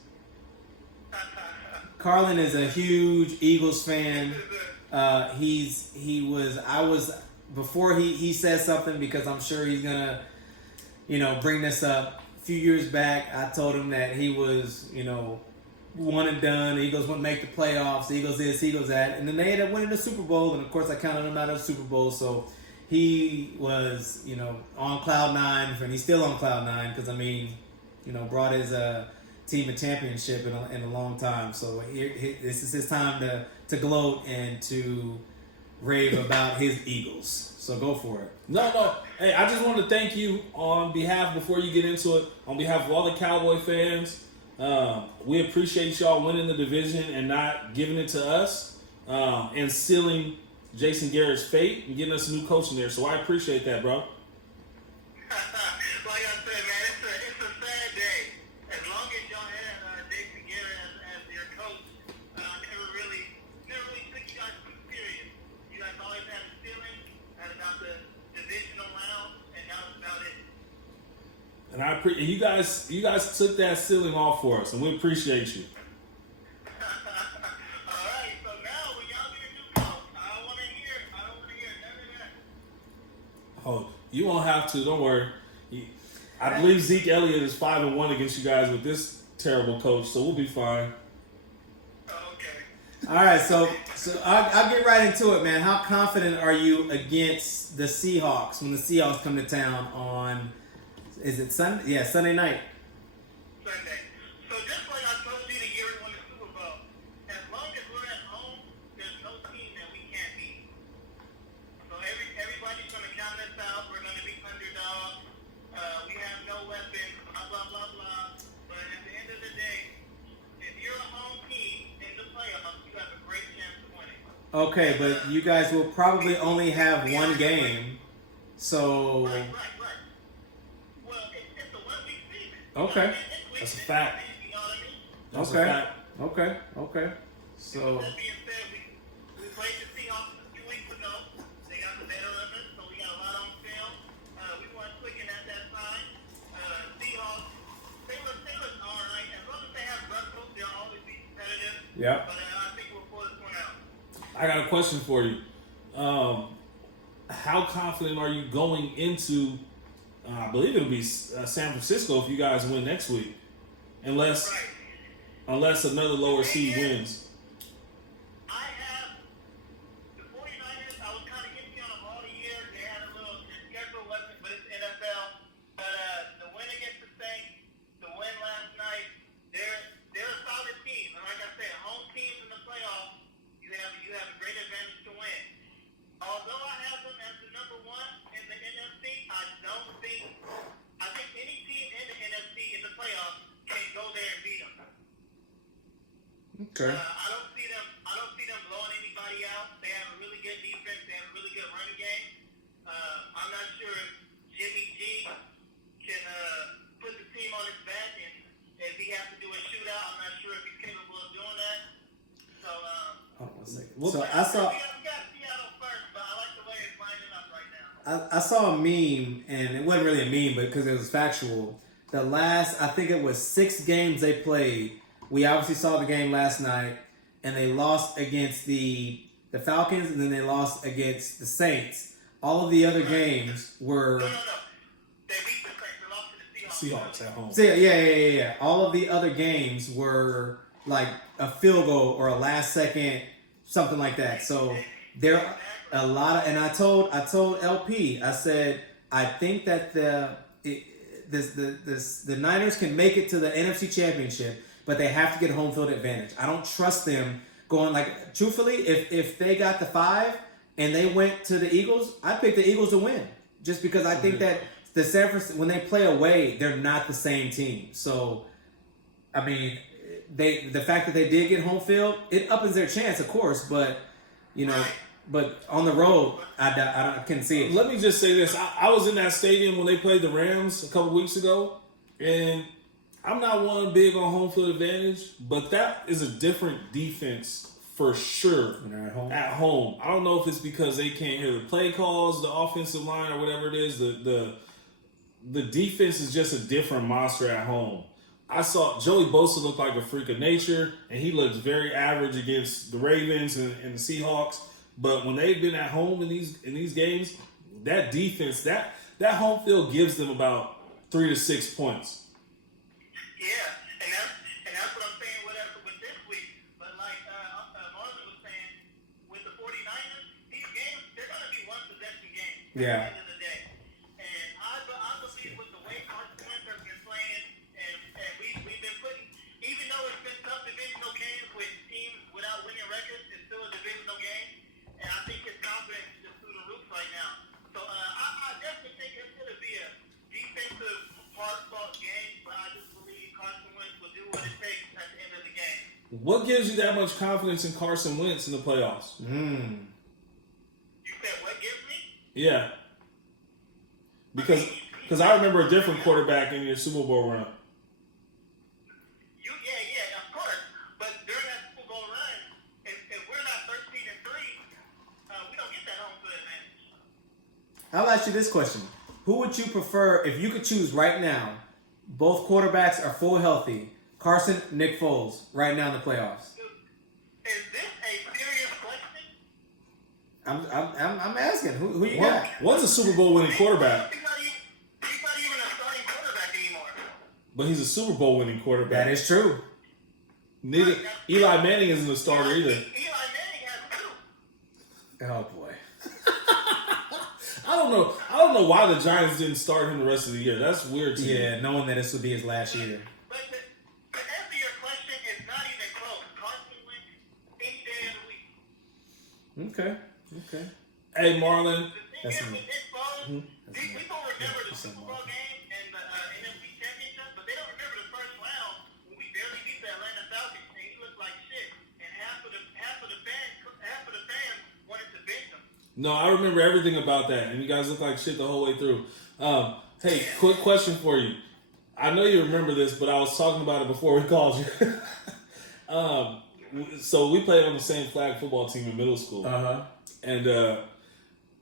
Carlin is a huge Eagles fan. Before he says something, because I'm sure he's gonna, bring this up. A few years back, I told him that he was, one and done. The Eagles wouldn't make the playoffs. The Eagles this, Eagles that, and then they ended up winning the Super Bowl. And of course, I counted them out of the Super Bowl. So he was, on cloud nine, and he's still on cloud nine because brought his team a championship in a long time. So this is his time to gloat and to rave about his Eagles. So go for it. No. Hey, I just want to thank you before you get into it, on behalf of all the Cowboy fans. We appreciate y'all winning the division and not giving it to us, and sealing Jason Garrett's fate and getting us a new coach in there. So I appreciate that, bro. Like I said, man, it's a sad day. As long as y'all had Jason Garrett as your coach, never really took you guys too serious. You guys always had a feeling about the divisional round, and that was about it. And you guys took that ceiling off for us, and we appreciate you. All right, so now when y'all get a new coach, I don't want to hear none of that. Oh, you won't have to. Don't worry. I believe Zeke Elliott is 5-1 against you guys with this terrible coach, so we'll be fine. Okay. All right, so I'll get right into it, man. How confident are you against the Seahawks when the Seahawks come to town on? Is it Sunday? Yeah, Sunday night. Sunday. So just like I told you the year we won the Super Bowl, as long as we're at home, there's no team that we can't beat. So everybody's going to count us out. We're going to be underdogs. We have no weapons, blah, blah, blah, blah. But at the end of the day, if you're a home team in the playoffs, you have a great chance of winning. Okay, but you guys will probably only have one game. So Right. Well, it's a one-week season. Okay. That's a fact. You know what I mean? That's Okay. a fact. Okay. So That being said, we played the Seahawks a few weeks ago. They got the better of us, so we got a lot on film. We weren't clicking at that time. Seahawks, they was all right. As long as they have Russell, they'll always be competitive. yeah. But I think we'll pull this one out. I got a question for you. How confident are you going into, I believe it'll be San Francisco if you guys win next week, unless another lower seed wins. I have the 49ers. I was kind of iffy on them all year. They had their schedule wasn't, but it's NFL. But the win against the Saints, the win last night, they're Okay. I don't see them blowing anybody out. They have a really good defense. They have a really good running game. I'm not sure if Jimmy G can put the team on his back, and if he has to do a shootout, I'm not sure if he's capable of doing that. So, hold on 1 second. Well, so I saw. We got Seattle first, but I like the way it's lining up right now. I saw a meme, and it wasn't really a meme, but because it was factual. The last, I think it was 6 games they played. We obviously saw the game last night, and they lost against the Falcons, and then they lost against the Saints. All of the other games were. No. They beat the Saints. They lost to the Seahawks at home. So yeah. All of the other games were like a field goal or a last second, something like that. So there are a lot of, and I told LP, I said, I think that the Niners can make it to the NFC Championship, but they have to get home field advantage. I don't trust them going, like, truthfully, if they got the 5 and they went to the Eagles, I'd pick the Eagles to win. Just because I think that the San Francisco, when they play away, they're not the same team. So, I mean, the fact that they did get home field, it uppens their chance, of course, but, you know, but on the road, I couldn't see it. Let me just say this. I was in that stadium when they played the Rams a couple weeks ago, and I'm not one big on home field advantage, but that is a different defense for sure When they're at home. at home. I don't know if it's because they can't hear the play calls, the offensive line, or whatever it is. The defense is just a different monster at home. I saw Joey Bosa look like a freak of nature, and he looks very average against the Ravens and the Seahawks. But when they've been at home in these games, that defense, that home field gives them about 3 to 6 points. Yeah, and that's what I'm saying with this week. But like Marlon was saying, with the 49ers, these games, they're going to be one possession games at the end of the day. And I believe with the way Carson Wentz has been playing, and we've been putting, even though it's been tough divisional games with teams without winning records, it's still a divisional game. And I think his confidence is just through the roof right now. So I definitely think it's going to be a defensive, hard-fought game, but I just believe Carson Wentz will do what it takes at the end of the game. What gives you that much confidence in Carson Wentz in the playoffs? You said what gives me? Yeah. Because I remember a different quarterback in your Super Bowl run. Yeah, of course. But during that Super Bowl run, if we're not 13-3, we don't get that home field advantage. I'll ask you this question. Who would you prefer, if you could choose right now, both quarterbacks are full healthy, Carson, Nick Foles, right now in the playoffs? Is this a serious question? I'm asking. Who you got? One's a Super Bowl winning quarterback, He's not even a starting quarterback anymore. but he's a Super Bowl winning quarterback. That is true. Neither Eli Manning isn't a starter either. Eli Manning has 2. Oh boy. I don't know why the Giants didn't start him the rest of the year. That's weird to me. Yeah, knowing that this would be his last year. But to answer your question, it's not even close. Carson Wentz any day of the week. Okay. Hey, Marlon. The That's thing is, me. with Nick Foles, That's me. people remember the Yeah, Super Bowl game and the NFC Championship, but they don't remember the first round when we barely beat the Atlanta Falcons and he looked like shit. And half of the fans wanted to bench him. No, I remember everything about that, and you guys look like shit the whole way through. Hey, quick question for you. I know you remember this, but I was talking about it before we called you. So we played on the same flag football team in middle school. And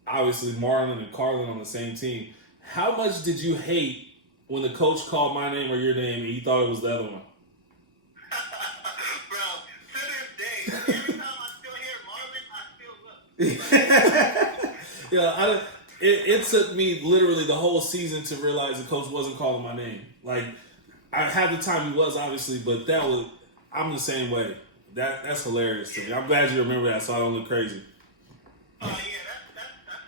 obviously Marlon and Carlin on the same team. How much did you hate when the coach called my name or your name and you thought it was the other one? Bro, to this day, every time I still hear Marlon, I still look. It took me literally the whole season to realize the coach wasn't calling my name. Like, I had the time he was, obviously, but I'm the same way. That's hilarious to me. I'm glad you remember that so I don't look crazy. Yeah, that's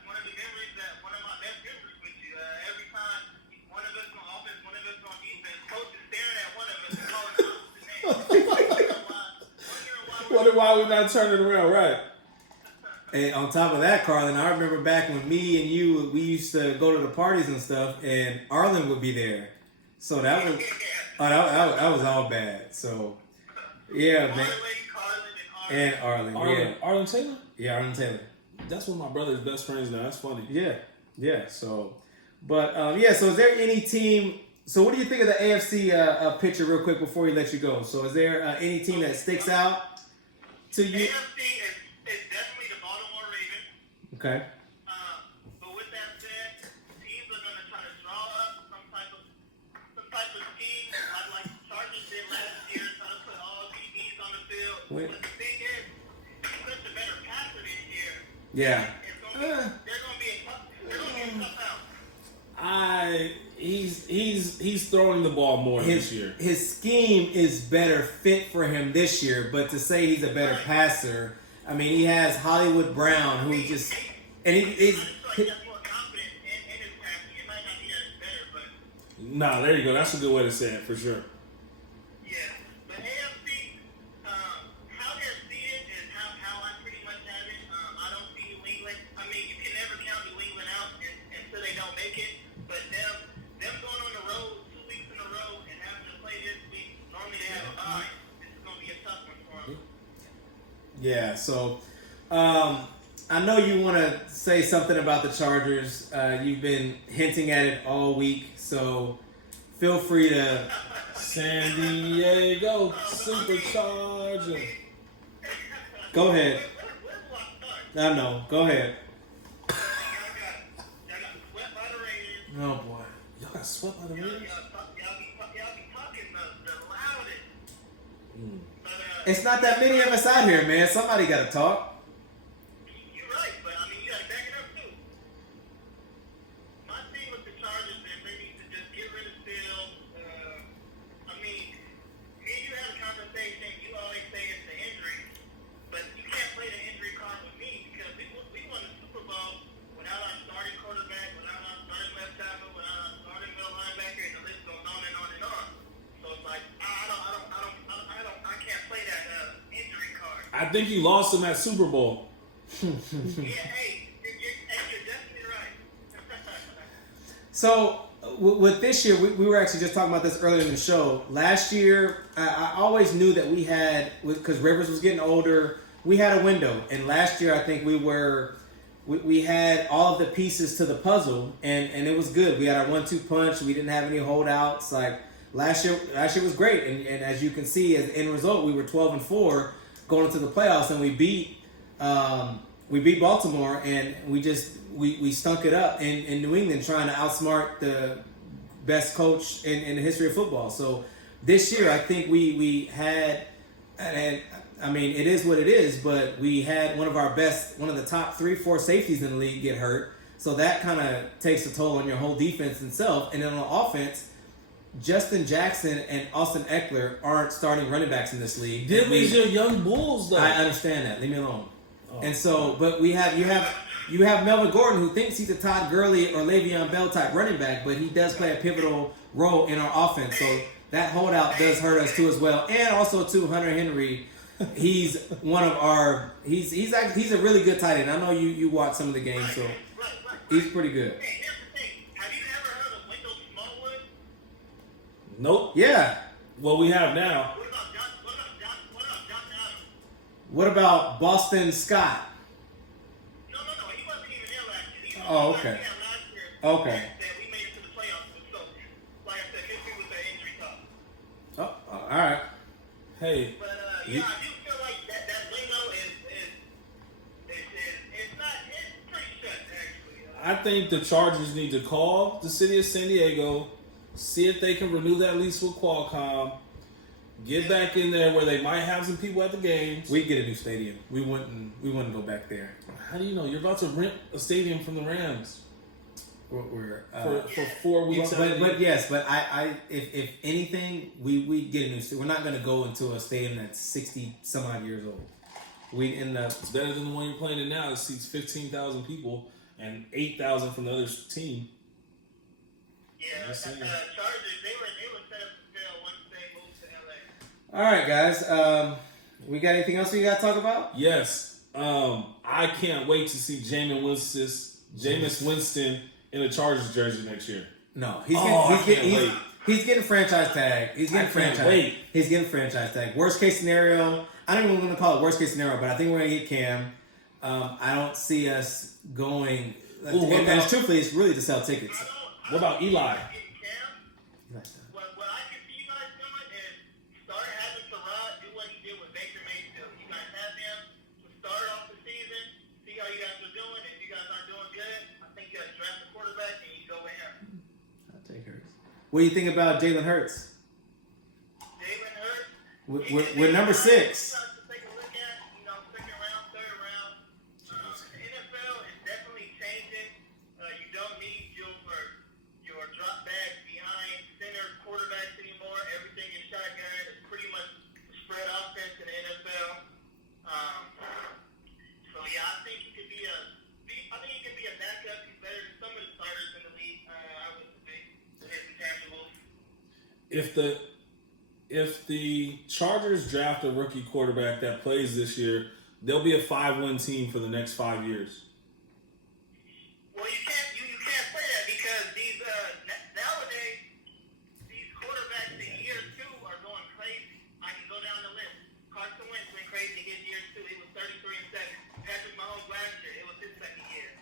one of the memories one of my best memories with you. Every time one of us on offense, one of us on defense, coach is staring at one of us and calling us the name. Wonder why we're not turning around, right? And on top of that, Carlin, I remember back when me and you, we used to go to the parties and stuff, and Arlen would be there. So that was, that was all bad. So, Yeah, man. Carlin, And Arlen. Arlen Taylor? Yeah, Arlen Taylor. That's one of my brother's best friends now. That's funny. Yeah. So, but so is there any team? So, what do you think of the AFC picture, real quick, before we let you go? So, is there any team that sticks out to you? AFC is definitely the Baltimore Ravens. Okay. But with that said, teams are going to try to draw up some type of scheme, like the Chargers did last year, try to put all DBs on the field. Wait. But the thing is, such a better passer this year. Yeah. They're going to be a tough out. He's throwing the ball more this year. His scheme is better fit for him this year, but to say he's a better passer, I mean, he has Hollywood Brown, who just and he's. More confident in his passing. It might not be that it's better, but Nah, there you go. That's a good way to say it for sure. yeah. But AFC, how they're seated is how I pretty much have it. I don't see New England. I mean, you can never count New England out until they don't make it. But them going on the road 2 weeks in a row and having to play this week, normally they have a bye. This is going to be a tough one for them. Yeah, so I know you want to say something about the Chargers. You've been hinting at it all week, so feel free to. San Diego Supercharger. Go ahead. Where's I start? I know. Go ahead. Y'all got swept by the Raiders. Oh boy. Y'all got swept by the Y'all Raiders? be talking the loudest. But, It's not that many of us out here, man. Somebody got to talk. you're right, but I mean, you got to back it up too. My thing with the Chargers is they need to just get rid of Steele. I mean, me and you have a conversation. You always say it's the injury, but you can't play the injury card with me because we won the Super Bowl without our starting quarterback, without our starting left tackle, without our starting middle linebacker, and the list goes on and on and on. So it's like I can't play that injury card. I think you lost him at Super Bowl. Yeah, hey, you're definitely right. So with this year, we were actually just talking about this earlier in the show. Last year, I always knew that we had, because Rivers was getting older, we had a window. And last year, I think we had all of the pieces to the puzzle, and it was good. We had our 1-2 punch. We didn't have any holdouts. Like last year was great. And as you can see, as end result, we were 12-4 going into the playoffs, and we beat Baltimore, and we stunk it up in New England, trying to outsmart the best coach in the history of football. So this year, I think we had, and I mean, it is what it is, but we had one of the top 3-4 safeties in the league get hurt. So that kind of takes a toll on your whole defense itself. And then on offense, Justin Jackson and Austin Eckler aren't starting running backs in this league. Them is your young Bulls, though. I understand that. Leave me alone. And so, but you have Melvin Gordon, who thinks he's a Todd Gurley or Le'Veon Bell type running back, but he does play a pivotal role in our offense. So that holdout does hurt us too as well. And also too, Hunter Henry, he's one of our he's a really good tight end. I know you watch some of the games, so he's pretty good. Hey, here's the thing. Have you ever heard of Wendell Smallwood? Nope. Yeah. Well, we have now. What about Josh Adams? What about Boston Scott? No. He wasn't even there last year. He was Oh, the okay. last year last year Okay. That we made it to the playoffs with. So, like I said, history was the injury talk. Oh, all right. Hey, But yeah, I do feel like that lingo is pretty shut actually. I think the Chargers need to call the city of San Diego, see if they can renew that lease with Qualcomm, get back in there where they might have some people at the games. We'd get a new stadium. We wouldn't go back there. How do you know? You're about to rent a stadium from the Rams We're for 4 weeks. but yes, but if anything, we get a new stadium. We're not going to go into a stadium that's 60 some odd years old. We end up. It's better than the one you're playing in now. It seats 15,000 people and 8,000 from the other team. Yeah, Yes, Chargers, they were set up to fail once they moved to LA. All right, guys. We got anything else we got to talk about? Yes. I can't wait to see Jameis Winston in a Chargers jersey next year. No, I can't wait. He's getting franchise tag. He's getting franchise tag. Worst case scenario, I don't even want to call it worst case scenario, but I think we're gonna get Cam. I don't see us going. And truthfully, it's really to sell tickets. What about Eli? What I can see you guys doing is start having Terod do what he did with Baker Mayfield. You guys have him to start off the season, see how you guys are doing. If you guys aren't doing good, I think you guys draft a quarterback and you go with him. I'll take Hurts. What do you think about Jalen Hurts? Jalen Hurts. We're number 6. If the Chargers draft a rookie quarterback that plays this year, they'll be a 5-win team for the next 5 years. Well, you can't say that because these nowadays these quarterbacks in year 2 are going crazy. I can go down the list. Carson Wentz went crazy his year 2. He was 33 and 7. Patrick Mahomes last year, it was his second year.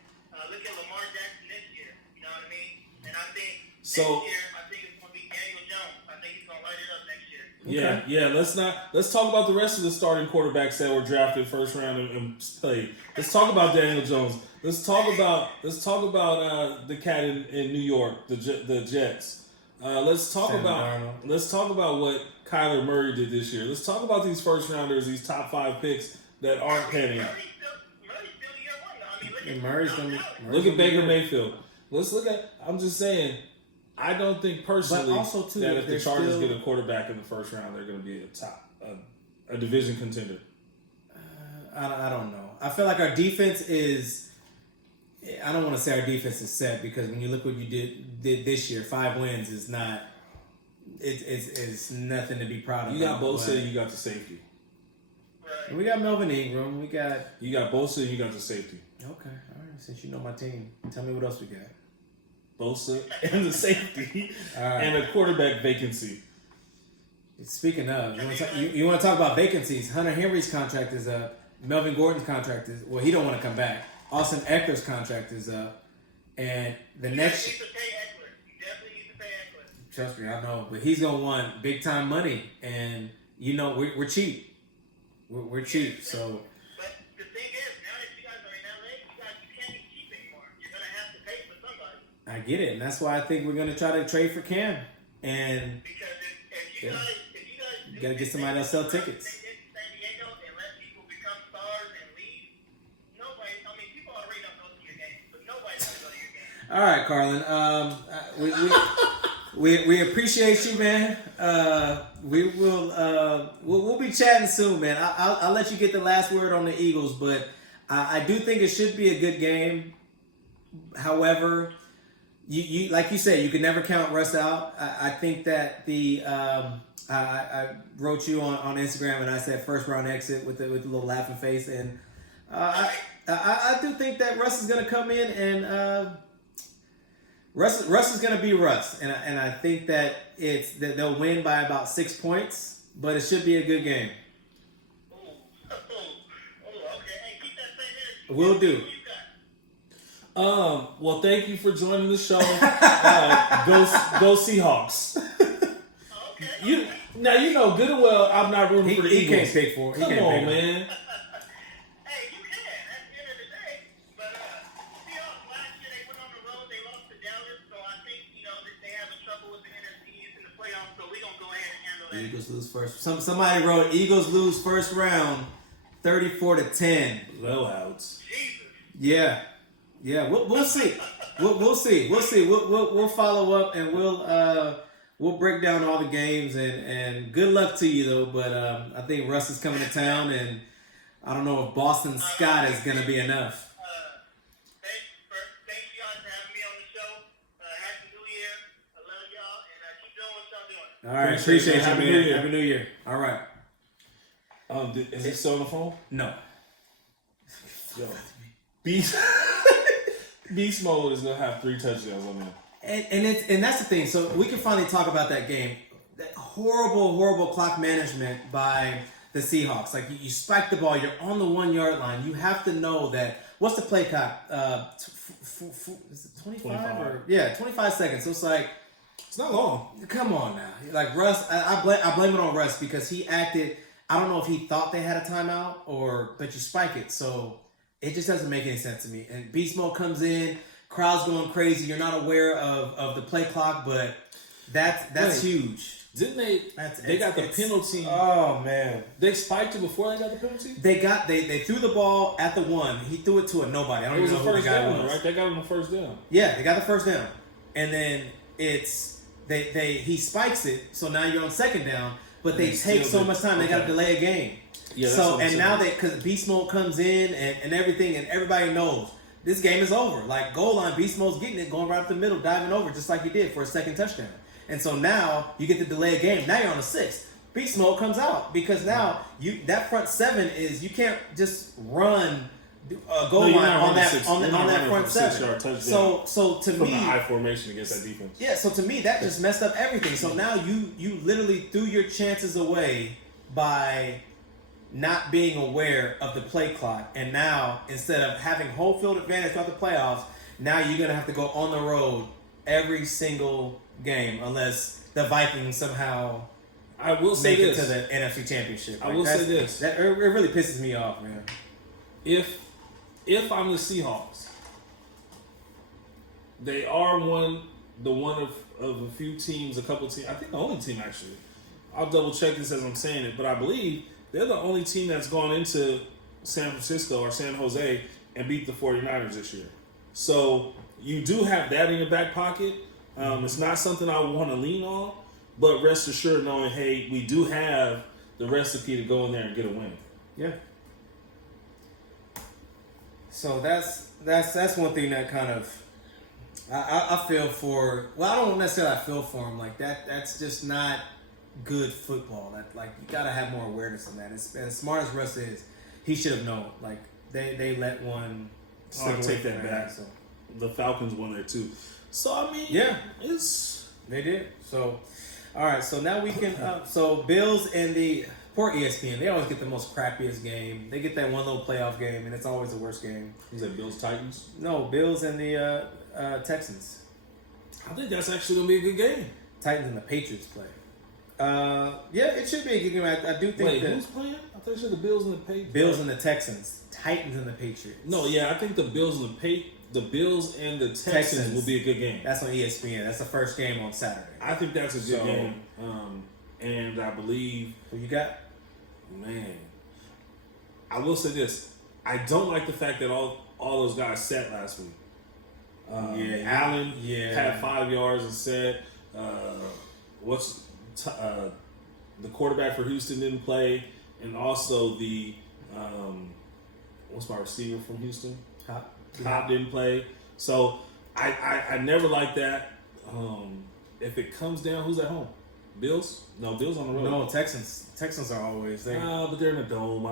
Look at Lamar Jackson this year. You know what I mean? And I think next year, I think it's going to be Daniel Jones. I think he's going to light it up next year. Yeah. Let's talk about the rest of the starting quarterbacks that were drafted first round and played. Let's talk about Daniel Jones. Let's talk about the cat in New York, the Jets. Let's talk about what Kyler Murray did this year. Let's talk about these first rounders, these top 5 picks that aren't panning out. Look at Baker Mayfield. Let's look at. I'm just saying. I don't think personally that if the Chargers get a quarterback in the first round, they're going to be a division contender. I don't know. I feel like our defense is. I don't want to say our defense is set because when you look what you did this year, 5 wins is not. It's nothing to be proud of. You got Bosa, you got the safety. We got Melvin Ingram. You got Bosa, you got the safety. Okay, all right. Since you know my team, tell me what else we got. Bosa and the safety and a quarterback vacancy. Speaking of, you want to talk about vacancies? Hunter Henry's contract is up. Melvin Gordon's contract is he don't want to come back. Austin Eckler's contract is up, and the next. You definitely need to pay Eckler. Trust me, I know, but he's gonna want big time money, and we're cheap. We're cheap, so. But the thing is, now that you guys are in LA, you can't be cheap anymore. You're gonna have to pay for somebody. I get it, and that's why I think we're gonna try to trade for Cam, and because if you guys you gotta get somebody else sell tickets. San Diego and let people become stars and leave. Nobody. I mean, people already don't go to your games, but nobody's gonna go to your games. All right, Carlin. We appreciate you, man. We will we'll be chatting soon, man. I'll let you get the last word on the Eagles, but I do think it should be a good game. However, you like you said, you can never count Russ out. I think that I wrote you on Instagram and I said first round exit with the little laughing face, and I do think that Russ is gonna come in and. Russ is going to be Russ, and I think that they'll win by about 6 points, but it should be a good game. Okay. Hey, keep that same energy. Will do. Well, thank you for joining the show. Go Seahawks. Okay. You know good and well I'm not rooting for the Eagles. He can't pick for it. Come on, man. Eagles lose first. Somebody wrote Eagles lose first round, 34-10. Blowouts. Yeah. We'll see. We'll see. We'll follow up and we'll break down all the games and good luck to you though. But I think Russ is coming to town, and I don't know if Boston Scott is going to be enough. All right, appreciate you, man. Happy New Year. All right. Is it still on the phone? No. Yo, Beast Mode is gonna have 3 touchdowns on there. And that's the thing. So we can finally talk about that game. That horrible clock management by the Seahawks. Like you spike the ball, you're on the 1 yard line. You have to know that. What's the play clock? Is it 25 or 25 seconds. So it's like it's not long. Come on now, like Russ. I blame it on Russ because he acted. I don't know if he thought they had a timeout but you spike it, so it just doesn't make any sense to me. And Beast Mode comes in. Crowd's going crazy. You're not aware of the play clock, but that's huge. Didn't they? They got the penalty. Oh man, they spiked it before they got the penalty. They threw the ball at the 1. He threw it to a nobody. I don't even know who the guy was. Right? They got him the first down. Yeah, they got the first down, and then he spikes it. So now you're on second down, but they take so much time. They got to delay a game. Yeah. So and now because Beast Mode comes in and everything, and everybody knows. This game is over. Like, goal line, Beast Mode's getting it, going right up the middle, diving over, just like he did for a second touchdown. And so now you get to delay a game. Now you're on a 6. Beast Mode comes out because now that front 7 is you can't just run a goal line on that front 7. So to from me, a high formation against that defense. Yeah. So to me, that just messed up everything. So now you literally threw your chances away by not being aware of the play clock, and now instead of having home field advantage throughout the playoffs, now you're gonna have to go on the road every single game unless the Vikings somehow make it to the NFC Championship. I will say this: it really pisses me off, man. If I'm the Seahawks, they are one of a few teams, a couple teams. I think the only team actually. I'll double check this as I'm saying it, but I believe they're the only team that's gone into San Francisco or San Jose and beat the 49ers this year. So you do have that in your back pocket. It's not something I want to lean on, but rest assured knowing, hey, we do have the recipe to go in there and get a win. Yeah. So that's one thing that kind of I feel for. Well, I don't necessarily feel for him like that. That's just not good football. That you gotta have more awareness on that. As smart as Russ is, he should have known. Like they let one. I'll take that back. So the Falcons won there too. So I mean, they did. So all right. So now we can. So Bills and the poor ESPN. They always get the most crappiest game. They get that one little playoff game, and it's always the worst game. Is that Bills Titans? No, Bills and the Texans. I think that's actually gonna be a good game. Titans and the Patriots play. Yeah, it should be a good game. I do think. Wait, who's playing? I thought you said the Bills and the Patriots. Bills and the Texans. Titans and the Patriots. No, yeah, I think the Bills and the Texans will be a good game. That's on ESPN. That's the first game on Saturday. I think that's a good game. And I believe. Who you got? Man, I will say this: I don't like the fact that all those guys sat last week. Allen had 5 yards and said, the quarterback for Houston didn't play, and also the what's my receiver from Houston? Hop didn't play. So I never liked that. If it comes down, who's at home? Bills? No, Bills on the road. No, Texans. Texans are always there. But they're in a dome.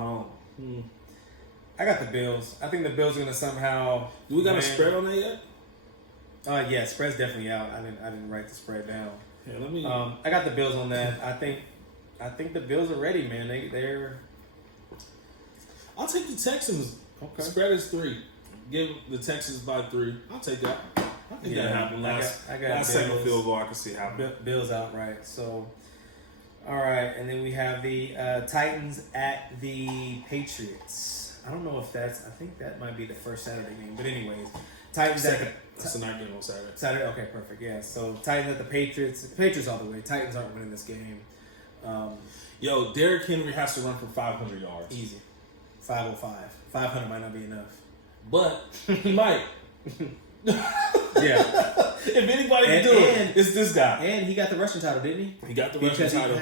I got the Bills. I think the Bills are gonna somehow. Do we got a spread on that yet? Yeah, spread's definitely out. I didn't write the spread down. Yeah, let me. I got the Bills on that. I think the Bills are ready, man. They're. I'll take the Texans. Okay. Spread is 3. Give the Texans by 3. I'll take that. I think that happened last second field goal. I can see it happen. Bills outright. So, all right, and then we have the Titans at the Patriots. I don't know if that's. I think that might be the first Saturday game. But anyways, Titans second. That's the night game on Saturday. Saturday. Okay, perfect. Yeah. So Titans at the Patriots. Patriots all the way. Titans aren't winning this game. Derrick Henry has to run for 500 yards. Easy. 505. 500 might not be enough. But he might. Yeah. If anybody can do it, it's this guy. And he got the rushing title, didn't he? He got the rushing title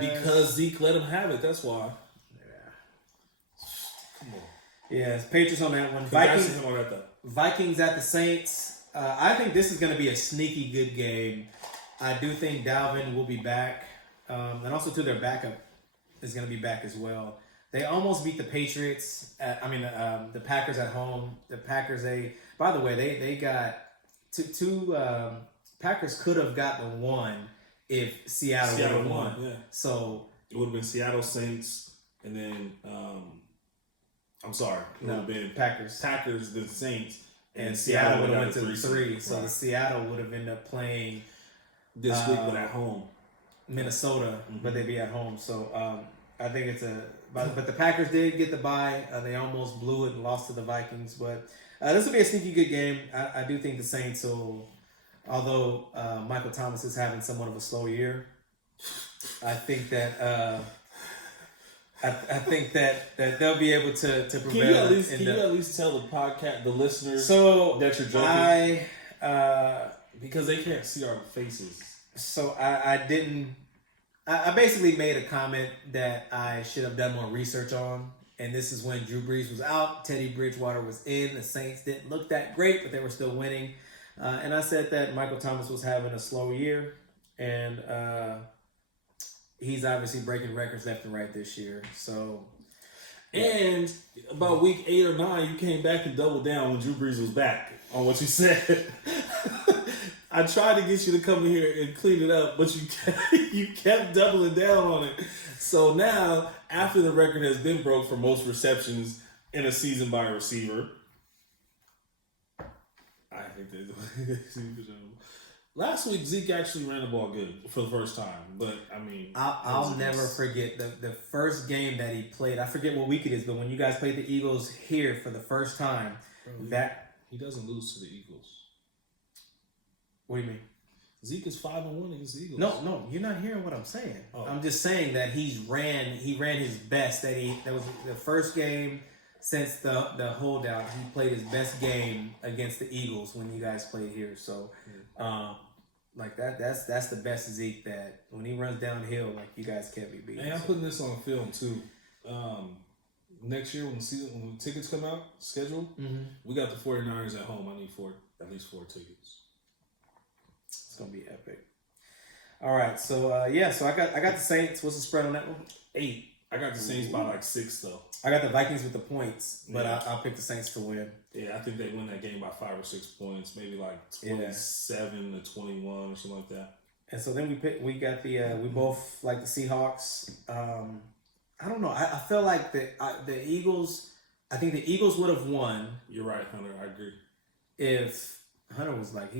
because Zeke let him have it. That's why. Yeah. Come on. Yeah, Patriots on that one. Vikings at the Saints. I think this is going to be a sneaky good game. I do think Dalvin will be back. And also, too, their backup is going to be back as well. They almost beat the Patriots. The Packers at home. The Packers, by the way, they got two Packers could have gotten one if Seattle would have won. Yeah. So it would have been Seattle Saints, and then it would have been Packers, then Saints, and Seattle would have went to the 3. So right. the Seattle would have ended up playing this week, but at home, Minnesota, but they'd be at home. So I think it's but the Packers did get the bye. They almost blew it and lost to the Vikings, but this will be a sneaky good game. I do think the Saints will, although Michael Thomas is having somewhat of a slow year, I think that I think that they'll be able to prevail. Can you at least tell the podcast, the listeners, that you're joking? Because they can't see our faces. So I basically made a comment that I should have done more research on. And this is when Drew Brees was out, Teddy Bridgewater was in. The Saints didn't look that great, but they were still winning. And I said that Michael Thomas was having a slow year. And he's obviously breaking records left and right this year. So, and about week 8 or 9, you came back and doubled down when Drew Brees was back on what you said. I tried to get you to come in here and clean it up, but you kept doubling down on it. So now, after the record has been broke for most receptions in a season by a receiver, I hate that. Last week, Zeke actually ran the ball good for the first time, but I mean, I'll never forget the first game that he played. I forget what week it is, but when you guys played the Eagles here for the first time, he doesn't lose to the Eagles. What do you mean? Zeke is 5-1 against the Eagles. No, you're not hearing what I'm saying. Oh. I'm just saying that he ran his best. That was the first game since the holdout. He played his best game against the Eagles when you guys played here. So, like that's the best Zeke. That when he runs downhill, like you guys can't be beaten. And I'm putting this on film too. Next year when the tickets come out scheduled, we got the 49ers at home. I need at least 4 tickets. It's gonna be epic. All right, so so I got the Saints. What's the spread on that one? 8. I got the Saints by like 6 though. I got the Vikings with the points, but I'll pick the Saints to win. Yeah, I think they win that game by 5 or 6 points, maybe like 27 to 21 or something like that. And so then we both like the Seahawks. I don't know. I feel like the Eagles. I think the Eagles would have won. You're right, Hunter. I agree. If Hunter was like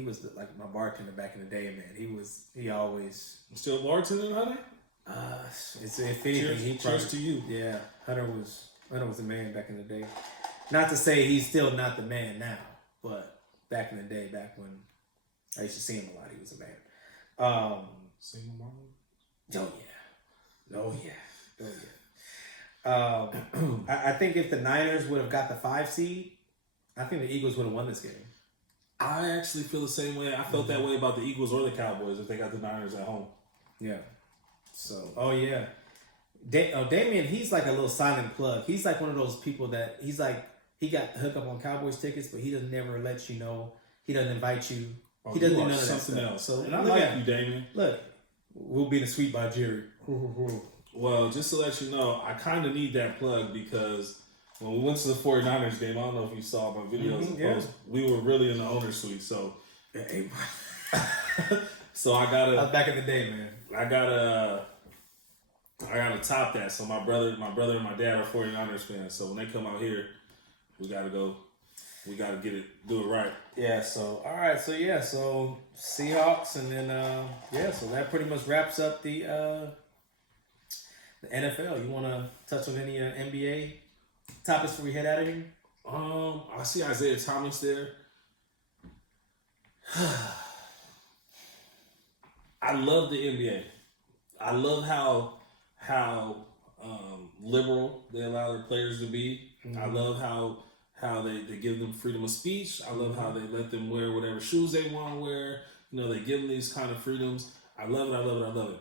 my bartender back in the day, man. He always still bartending, Hunter. If anything, cheers to you. Yeah, Hunter was the man back in the day. Not to say he's still not the man now, but back in the day, back when I used to see him a lot, he was a man. Single Marlon? Oh yeah. I think if the Niners would have got the 5 seed, I think the Eagles would have won this game. I actually feel the same way. I felt that way about the Eagles or the Cowboys if they got the Niners at home. Yeah. So, yeah. Damian, he's like a little silent plug. He's like one of those people that he got hooked up on Cowboys tickets, but he doesn't never let you know. He doesn't invite you. He doesn't do none of that something stuff. else. So and I like you, Damian. Look, we'll be in the suite by Jerry. Well, just to let you know, I kind of need that plug because when we went to the 49ers game, I don't know if you saw my videos. We were really in the owner's suite. So, so I gotta. I was back in the day, man. I gotta top that. So my brother and my dad are 49ers fans. So when they come out here, we gotta go. We gotta do it right. Yeah. So all right. So So Seahawks, and then So that pretty much wraps up the NFL. You want to touch on any NBA topics before we head out of here? I see Isaiah Thomas there. I love the NBA. I love how liberal they allow their players to be. I love how they give them freedom of speech. I love how they let them wear whatever shoes they want to wear. You know, they give them these kind of freedoms. I love it.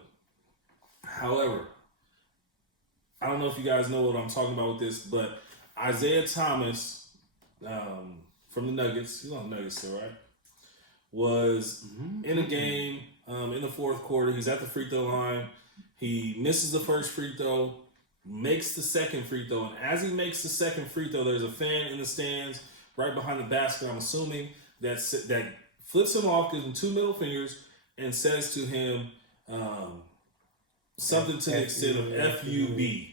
However, I don't know if you guys know what I'm talking about with this, but Isaiah Thomas from the Nuggets, he's on the Nuggets still, right? Was in a game in the fourth quarter. He's at the free throw line. He misses the first free throw, makes the second free throw, and as he makes the second free throw, there's a fan in the stands right behind the basket. I'm assuming that flips him off, gives him 2 middle fingers, and says to him something to the extent of FUB,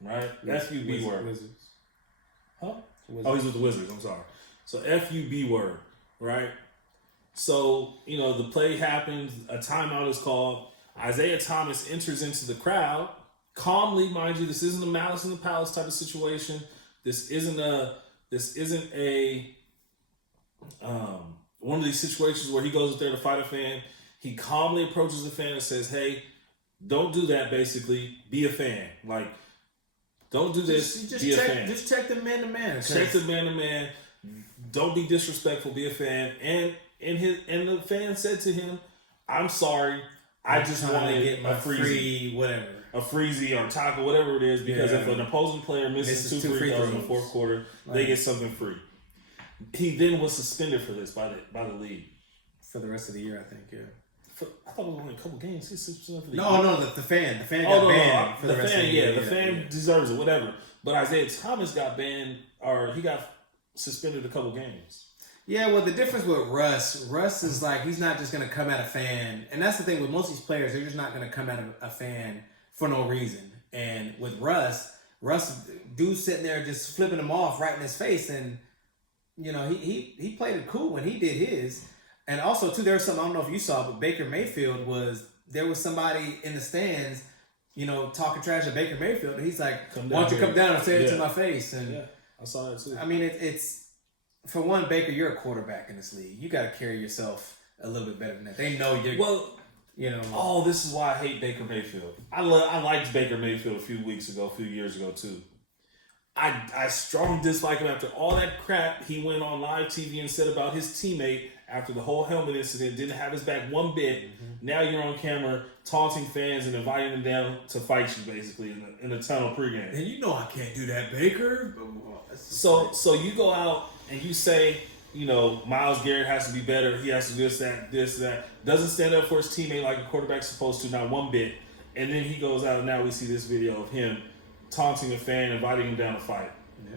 right? FUB word. Wizards. Huh? Wizards. Oh, he's with the Wizards. I'm sorry. So FUB word, right? So, the play happens. A timeout is called. Isaiah Thomas enters into the crowd calmly, mind you. This isn't a Malice in the Palace type of situation. This isn't a one of these situations where he goes up there to fight a fan. He calmly approaches the fan and says, "Hey, don't do that. Basically, be a fan. Like, don't do this. Be a fan. Just check the man to man. Check the man to man. Don't be disrespectful. Be a fan." And the fan said to him, "I'm sorry. I just want to get my free whatever, a freezy or taco, whatever it is, because if an opposing player misses 2 free throws in the fourth quarter, they get something free." He then was suspended for this by the league for the rest of the year, I think. Yeah. I thought it was only a couple games. He's suspended for the year. No, the fan got banned for the rest of the year. The fan deserves it, whatever. But Isaiah Thomas got banned, or he got suspended a couple games. Yeah, well, the difference with Russ is like, he's not just going to come at a fan. And that's the thing with most of these players, they're just not going to come at a fan for no reason. And with Russ, dude's sitting there just flipping him off right in his face. And, he played it cool when he did his. And also, too, there was something, I don't know if you saw, but Baker Mayfield there was somebody in the stands, talking trash at Baker Mayfield. And he's like, "Why don't you come down and say it to my face?" And I saw that too. I mean, it's for one, Baker, you're a quarterback in this league. You got to carry yourself a little bit better than that. They know you're. Well, Oh, this is why I hate Baker Mayfield. I liked Baker Mayfield a few years ago too. I strong dislike him after all that crap he went on live TV and said about his teammate after the whole helmet incident. Didn't have his back one bit. Mm-hmm. Now you're on camera taunting fans and inviting them down to fight you, basically in the tunnel pregame. And I can't do that, Baker. So you go out and you say, Myles Garrett has to be better. He has to do this, that. Doesn't stand up for his teammate like a quarterback's supposed to, not one bit. And then he goes out and now we see this video of him taunting a fan, inviting him down to fight. Yeah.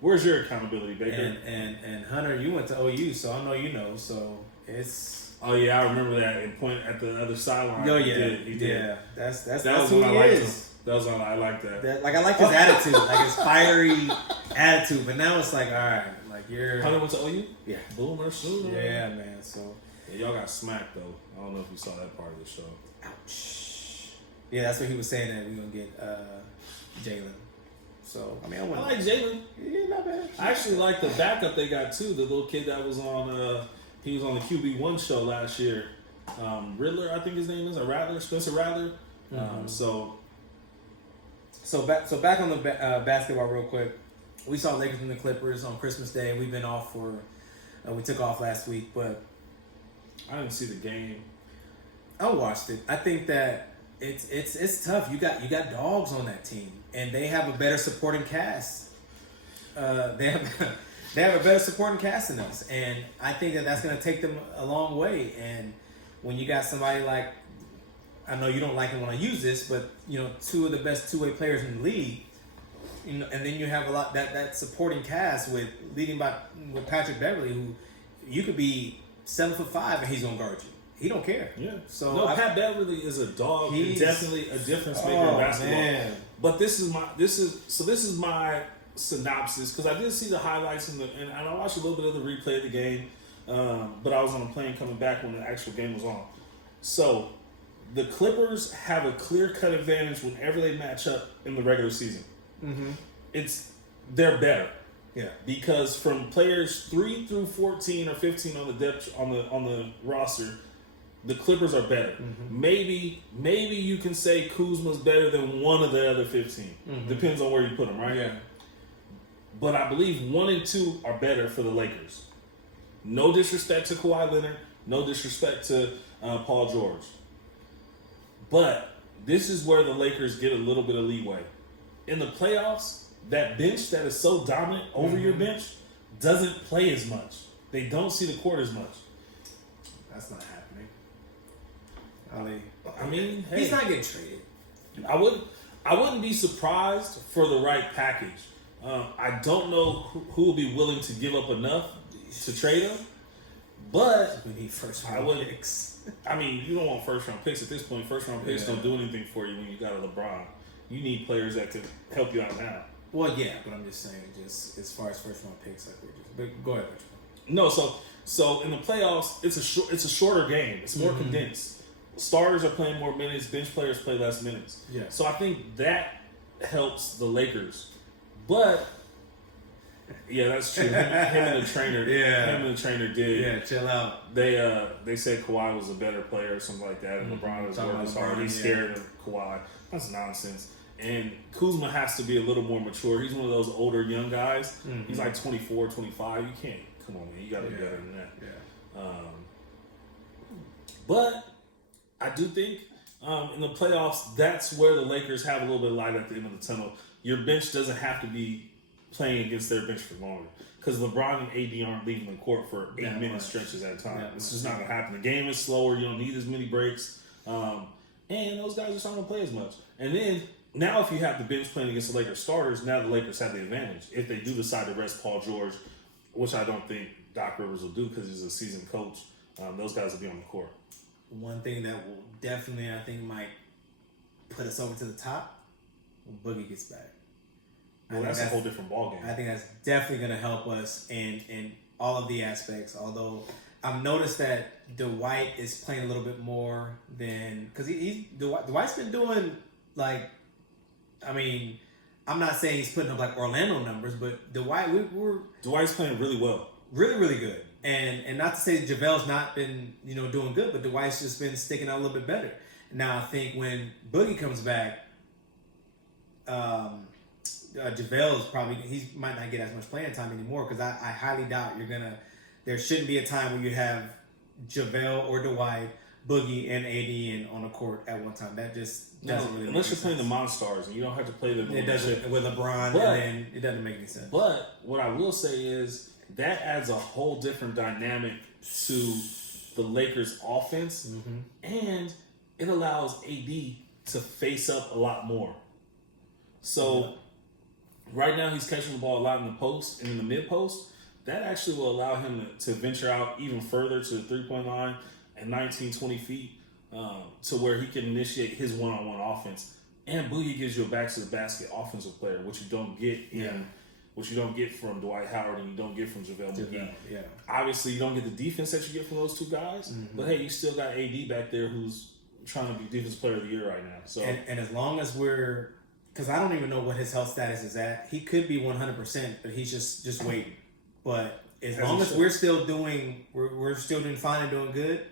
Where's your accountability, Baker? And Hunter, you went to OU, so I know you know. So it's. Oh yeah, I remember that. And point at the other sideline. Oh yeah, he did. Yeah, that's who he I liked is. Him. That was all I liked that. I like his attitude, like his fiery attitude. But now it's like, all right, like you're. Hunter went to OU. Yeah. Boomer sooner. Yeah, man. So. Yeah, y'all got smacked though. I don't know if you saw that part of the show. Ouch. Yeah, that's what he was saying, that we're gonna get Jalen. So I like Jalen. Yeah, not bad. I actually like the backup they got too. The little kid that was on. He was on the QB1 show last year. Riddler, I think his name is, or Rattler, Spencer Rattler. Mm-hmm. So back on the basketball real quick. We saw Lakers and the Clippers on Christmas Day. We've been off we took off last week, but I didn't see the game. I watched it. I think that it's tough. You got dogs on that team, and they have a better supporting cast. They have a better supporting cast than us, and I think that's going to take them a long way. And when you got somebody like, I know you don't like it when I use this, but two of the best two-way players in the league, and then you have a lot that supporting cast with Patrick Beverly, who you could be 7'5" and he's gonna guard you. He don't care. Yeah. So Pat Beverly is a dog. He's definitely a difference maker in basketball. Man. But this is my synopsis, because I did see the highlights and I watched a little bit of the replay of the game, but I was on a plane coming back when the actual game was on. So the Clippers have a clear-cut advantage whenever they match up in the regular season. Mm-hmm. They're better. Yeah. Because from players 3 through 14 or 15 on the depth on the roster, the Clippers are better. Mm-hmm. Maybe you can say Kuzma's better than one of the other 15. Mm-hmm. Depends on where you put them, right? Yeah. But I believe 1 and 2 are better for the Lakers. No disrespect to Kawhi Leonard. No disrespect to Paul George. But this is where the Lakers get a little bit of leeway. In the playoffs, that bench that is so dominant over your bench doesn't play as much. They don't see the court as much. That's not happening. I mean, hey, he's not getting traded. I wouldn't be surprised for the right package. I don't know who will be willing to give up enough to trade him. But we need first round picks. I mean, you don't want first round picks at this point. First round picks don't do anything for you when you got a LeBron. You need players that can help you out now. Well, yeah, but I'm just saying, just as far as first round picks, like but go ahead, Richard. No, so in the playoffs, it's a shorter game. It's more condensed. Starters are playing more minutes. Bench players play less minutes. Yeah. So I think that helps the Lakers. But yeah, that's true. Him and the trainer. Him and the trainer did. Yeah, chill out. They said Kawhi was a better player or something like that, and LeBron was working hard. He's scared of Kawhi. That's nonsense. And Kuzma has to be a little more mature. He's one of those older young guys. He's like 24, 25. You can't. Come on, man. You got to be better than that. Yeah. But I do think in the playoffs, that's where the Lakers have a little bit of light at the end of the tunnel. Your bench doesn't have to be playing against their bench for longer. Because LeBron and AD aren't leaving the court for 8-minute stretches at a time. It's just not going to happen. The game is slower. You don't need as many breaks. And those guys are just not going to play as much. And then, now if you have the bench playing against the Lakers starters, now the Lakers have the advantage. If they do decide to rest Paul George, which I don't think Doc Rivers will do because he's a seasoned coach, those guys will be on the court. One thing that will definitely, I think, might put us over to the top when Boogie gets back. Well, that's a whole different ballgame. I think that's definitely going to help us in all of the aspects. Although I've noticed that Dwight is playing a little bit more than because Dwight's been doing like. I mean, I'm not saying he's putting up like Orlando numbers, but Dwight's playing really well, really, really good. And not to say that JaVale's not been doing good, but Dwight's just been sticking out a little bit better. Now I think when Boogie comes back, JaVale's probably might not get as much playing time anymore because I highly doubt there shouldn't be a time where you have JaVale or Dwight, Boogie and AD on the court at one time. That just doesn't really unless make you're sense. playing the Monstars and you don't have to play them. It doesn't with LeBron, and then it doesn't make any sense. But what I will say is that adds a whole different dynamic to the Lakers' offense, and it allows AD to face up a lot more. So right now he's catching the ball a lot in the post and in the mid post. That actually will allow him to venture out even further to the 3-point line at 19, 20 feet to where he can initiate his one-on-one offense. And Boogie gives you a back-to-the-basket offensive player, which you don't get from Dwight Howard and you don't get from JaVale McGee. Yeah. Obviously, you don't get the defense that you get from those two guys, but hey, you still got AD back there who's trying to be Defensive Player of the Year right now. So, and as long as because I don't even know what his health status is at. He could be 100%, but he's just waiting. But as long as we're still doing fine and doing good,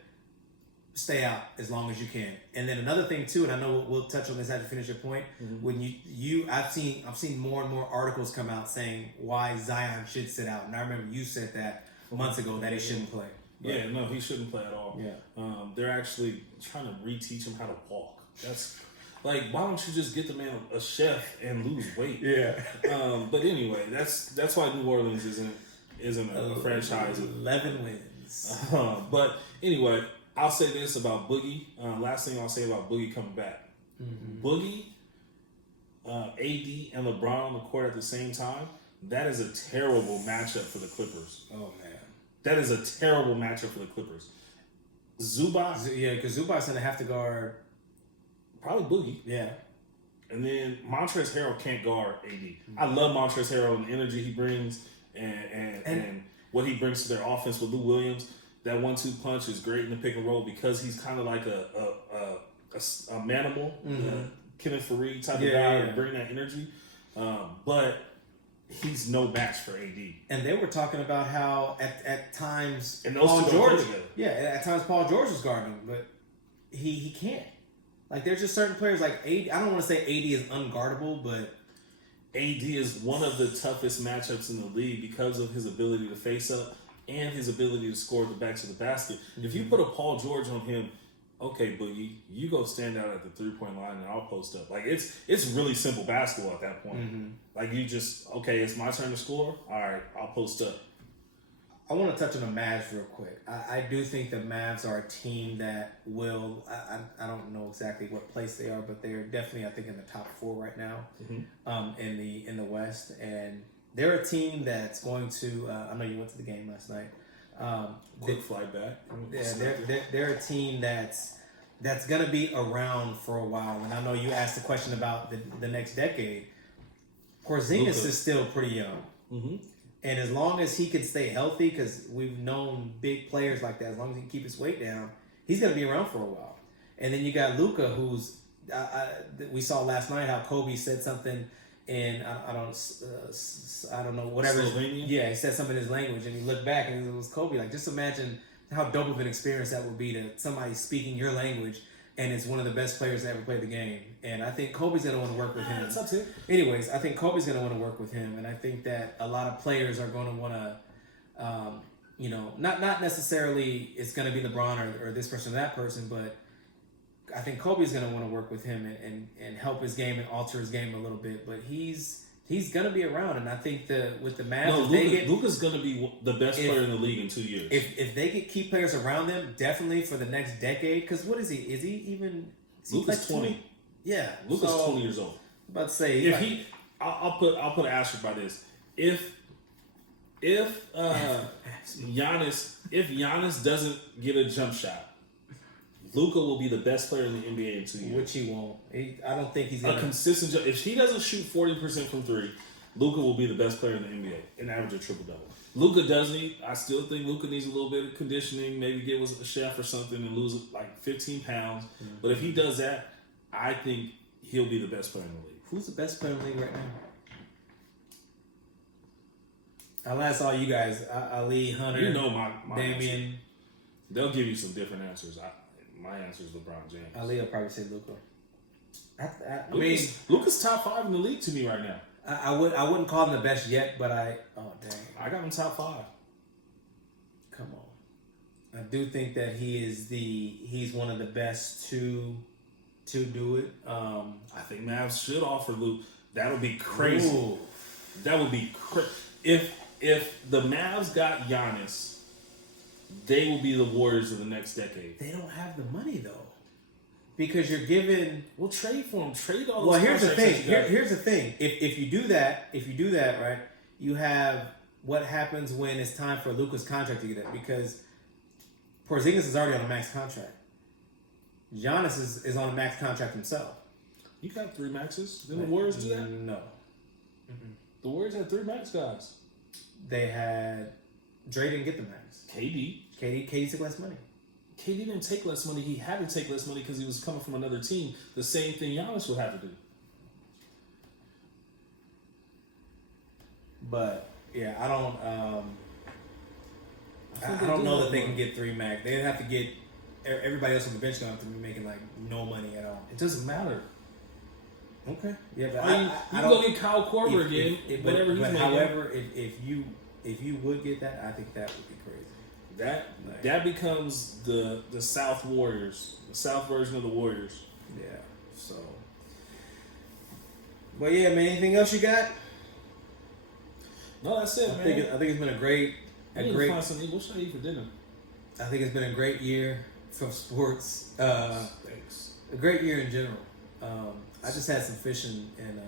stay out as long as you can. And then another thing too, and I know we'll touch on this after you finish your point. When I've seen more and more articles come out saying why Zion should sit out, and I remember you said that months ago that he shouldn't play. But, no, he shouldn't play at all. Yeah, they're actually trying to reteach him how to walk. That's like, why don't you just get the man a chef and lose weight? Yeah. But anyway, that's why New Orleans isn't a franchise. 11 wins. But anyway, I'll say this about Boogie. Last thing I'll say about Boogie coming back. Boogie, AD, and LeBron on the court at the same time, that is a terrible matchup for the Clippers. Oh, man. That is a terrible matchup for the Clippers. Zubac. Yeah, because Zubac's going to have to guard. Probably Boogie. Yeah. And then Montrezl Harrell can't guard AD. I love Montrezl Harrell and the energy he brings and what he brings to their offense with Lou Williams. That 1-2 punch is great in the pick and roll because he's kind of like a manimal, Kenneth Faried type of guy to bring that energy. But he's no match for AD. And they were talking about how at times and those Paul two George, together. at times Paul George was guarding him, but he can't. Like there's just certain players like AD. I don't want to say AD is unguardable, but AD is one of the toughest matchups in the league because of his ability to face up and his ability to score at the back of the basket. If you put a Paul George on him, okay, Boogie, you go stand out at the 3-point line and I'll post up. Like it's really simple basketball at that point. Like you just, okay, it's my turn to score. All right, I'll post up. I want to touch on the Mavs real quick. I do think the Mavs are a team that will. I don't know exactly what place they are, but they're definitely, I think, in the top 4 right now in the West, and they're a team that's going to. I know you went to the game last night. Quick flight back. Yeah, they're a team that's gonna be around for a while. And I know you asked the question about the next decade. Porzingis is still pretty young, and as long as he can stay healthy, because we've known big players like that, as long as he can keep his weight down, he's gonna be around for a while. And then you got Luka, who's we saw last night how Kobe said something in I don't know whatever. Slovenia? Yeah, he said something in his language, and he looked back and it was Kobe. Like, just imagine how dope of an experience that would be to somebody speaking your language, and it's one of the best players to ever play the game. And I think Kobe's gonna want to work with him. That's up to it. Anyways, I think Kobe's gonna want to work with him, and I think that a lot of players are going to want to, not necessarily it's going to be LeBron or this person or that person, but I think Kobe's going to want to work with him and help his game and alter his game a little bit. But he's going to be around, and I think with the Mavs, Luka's going to be the best player in the league in 2 years. If they get key players around them, definitely for the next decade. Because what is he? Is he even? Luka's 20. Yeah, Luka's 20 years old. I'm about to say I'll put an asterisk by this. If Giannis doesn't get a jump shot, Luka will be the best player in the NBA in 2 years. Which he won't. I don't think he's a consistent jump. If he doesn't shoot 40% from three, Luka will be the best player in the NBA and average a triple double. Luka does need. I still think Luka needs a little bit of conditioning. Maybe get with a chef or something and lose like 15 pounds. Mm-hmm. But if he does that, I think he'll be the best player in the league. Who's the best player in the league right now? I'll ask all you guys. Ali, Hunter, my Damian. Answer. They'll give you some different answers. My answer is LeBron James. Ali will probably say Luka. I mean, Luka's top 5 in the league to me right now. I wouldn't call him the best yet, but I got him top 5. Come on. I do think that he's one of the best to do it. I think Mavs should offer Luke. That'll be crazy. Ooh. That would be crazy. If the Mavs got Giannis, they will be the Warriors of the next decade. They don't have the money though, because you're giving. We'll trade for them. Trade all. Well, here's the thing. Here's the thing. If you do that, right, you have what happens when it's time for Luka's contract to get up, because Porzingis is already on a max contract. Giannis is on a max contract himself. You got 3 maxes. Didn't the Warriors do that? No. Mm-hmm. The Warriors had 3 max guys. They had. Dre didn't get the max. KD took less money. KD didn't take less money. He had to take less money because he was coming from another team. The same thing Giannis would have to do. But yeah, I don't know that they can get 3 max. They'd have to get everybody else on the bench going to have to be making like no money at all. It doesn't matter. Okay. Yeah, but you can go get Kyle Korver again. Whatever he's making. However, if you would get that, I think that would be crazy. That becomes the South Warriors, the South version of the Warriors. Yeah. So. But yeah, man. Anything else you got? No, that's it, man. I think it's been a great. Find something. What should I eat for dinner? I think it's been a great year for sports. Thanks. A great year in general. I just had some fishing and.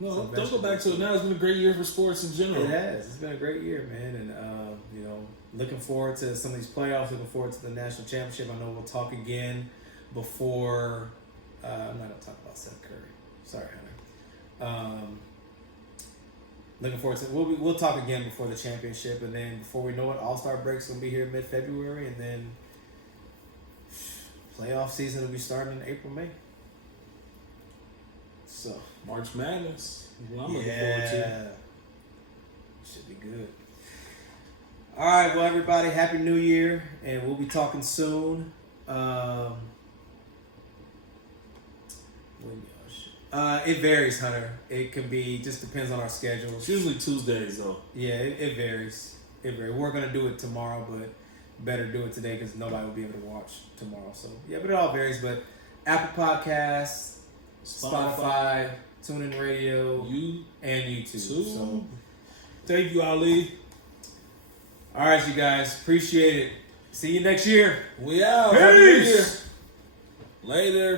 No, don't go back to it now. It's been a great year for sports in general. It has. It's been a great year, man. And, looking forward to some of these playoffs, looking forward to the national championship. I know we'll talk again before. I'm not going to talk about Seth Curry. Sorry, Hunter. Looking forward to we'll talk again before the championship. And then before we know it, All-Star break's going to be here mid-February. And then playoff season will be starting in April, May. So March Madness. Well, I'm looking forward to. Should be good. All right, well, everybody, Happy New Year, and we'll be talking soon. It varies, Hunter. It can be, just depends on our schedules. It's usually Tuesdays, though. Yeah, it varies. We're going to do it tomorrow, but better do it today because nobody will be able to watch tomorrow. So, yeah, but it all varies. But Apple Podcasts, Spotify, TuneIn Radio, and YouTube. So, thank you, Ali. All right, you guys. Appreciate it. See you next year. We out. Peace. Later.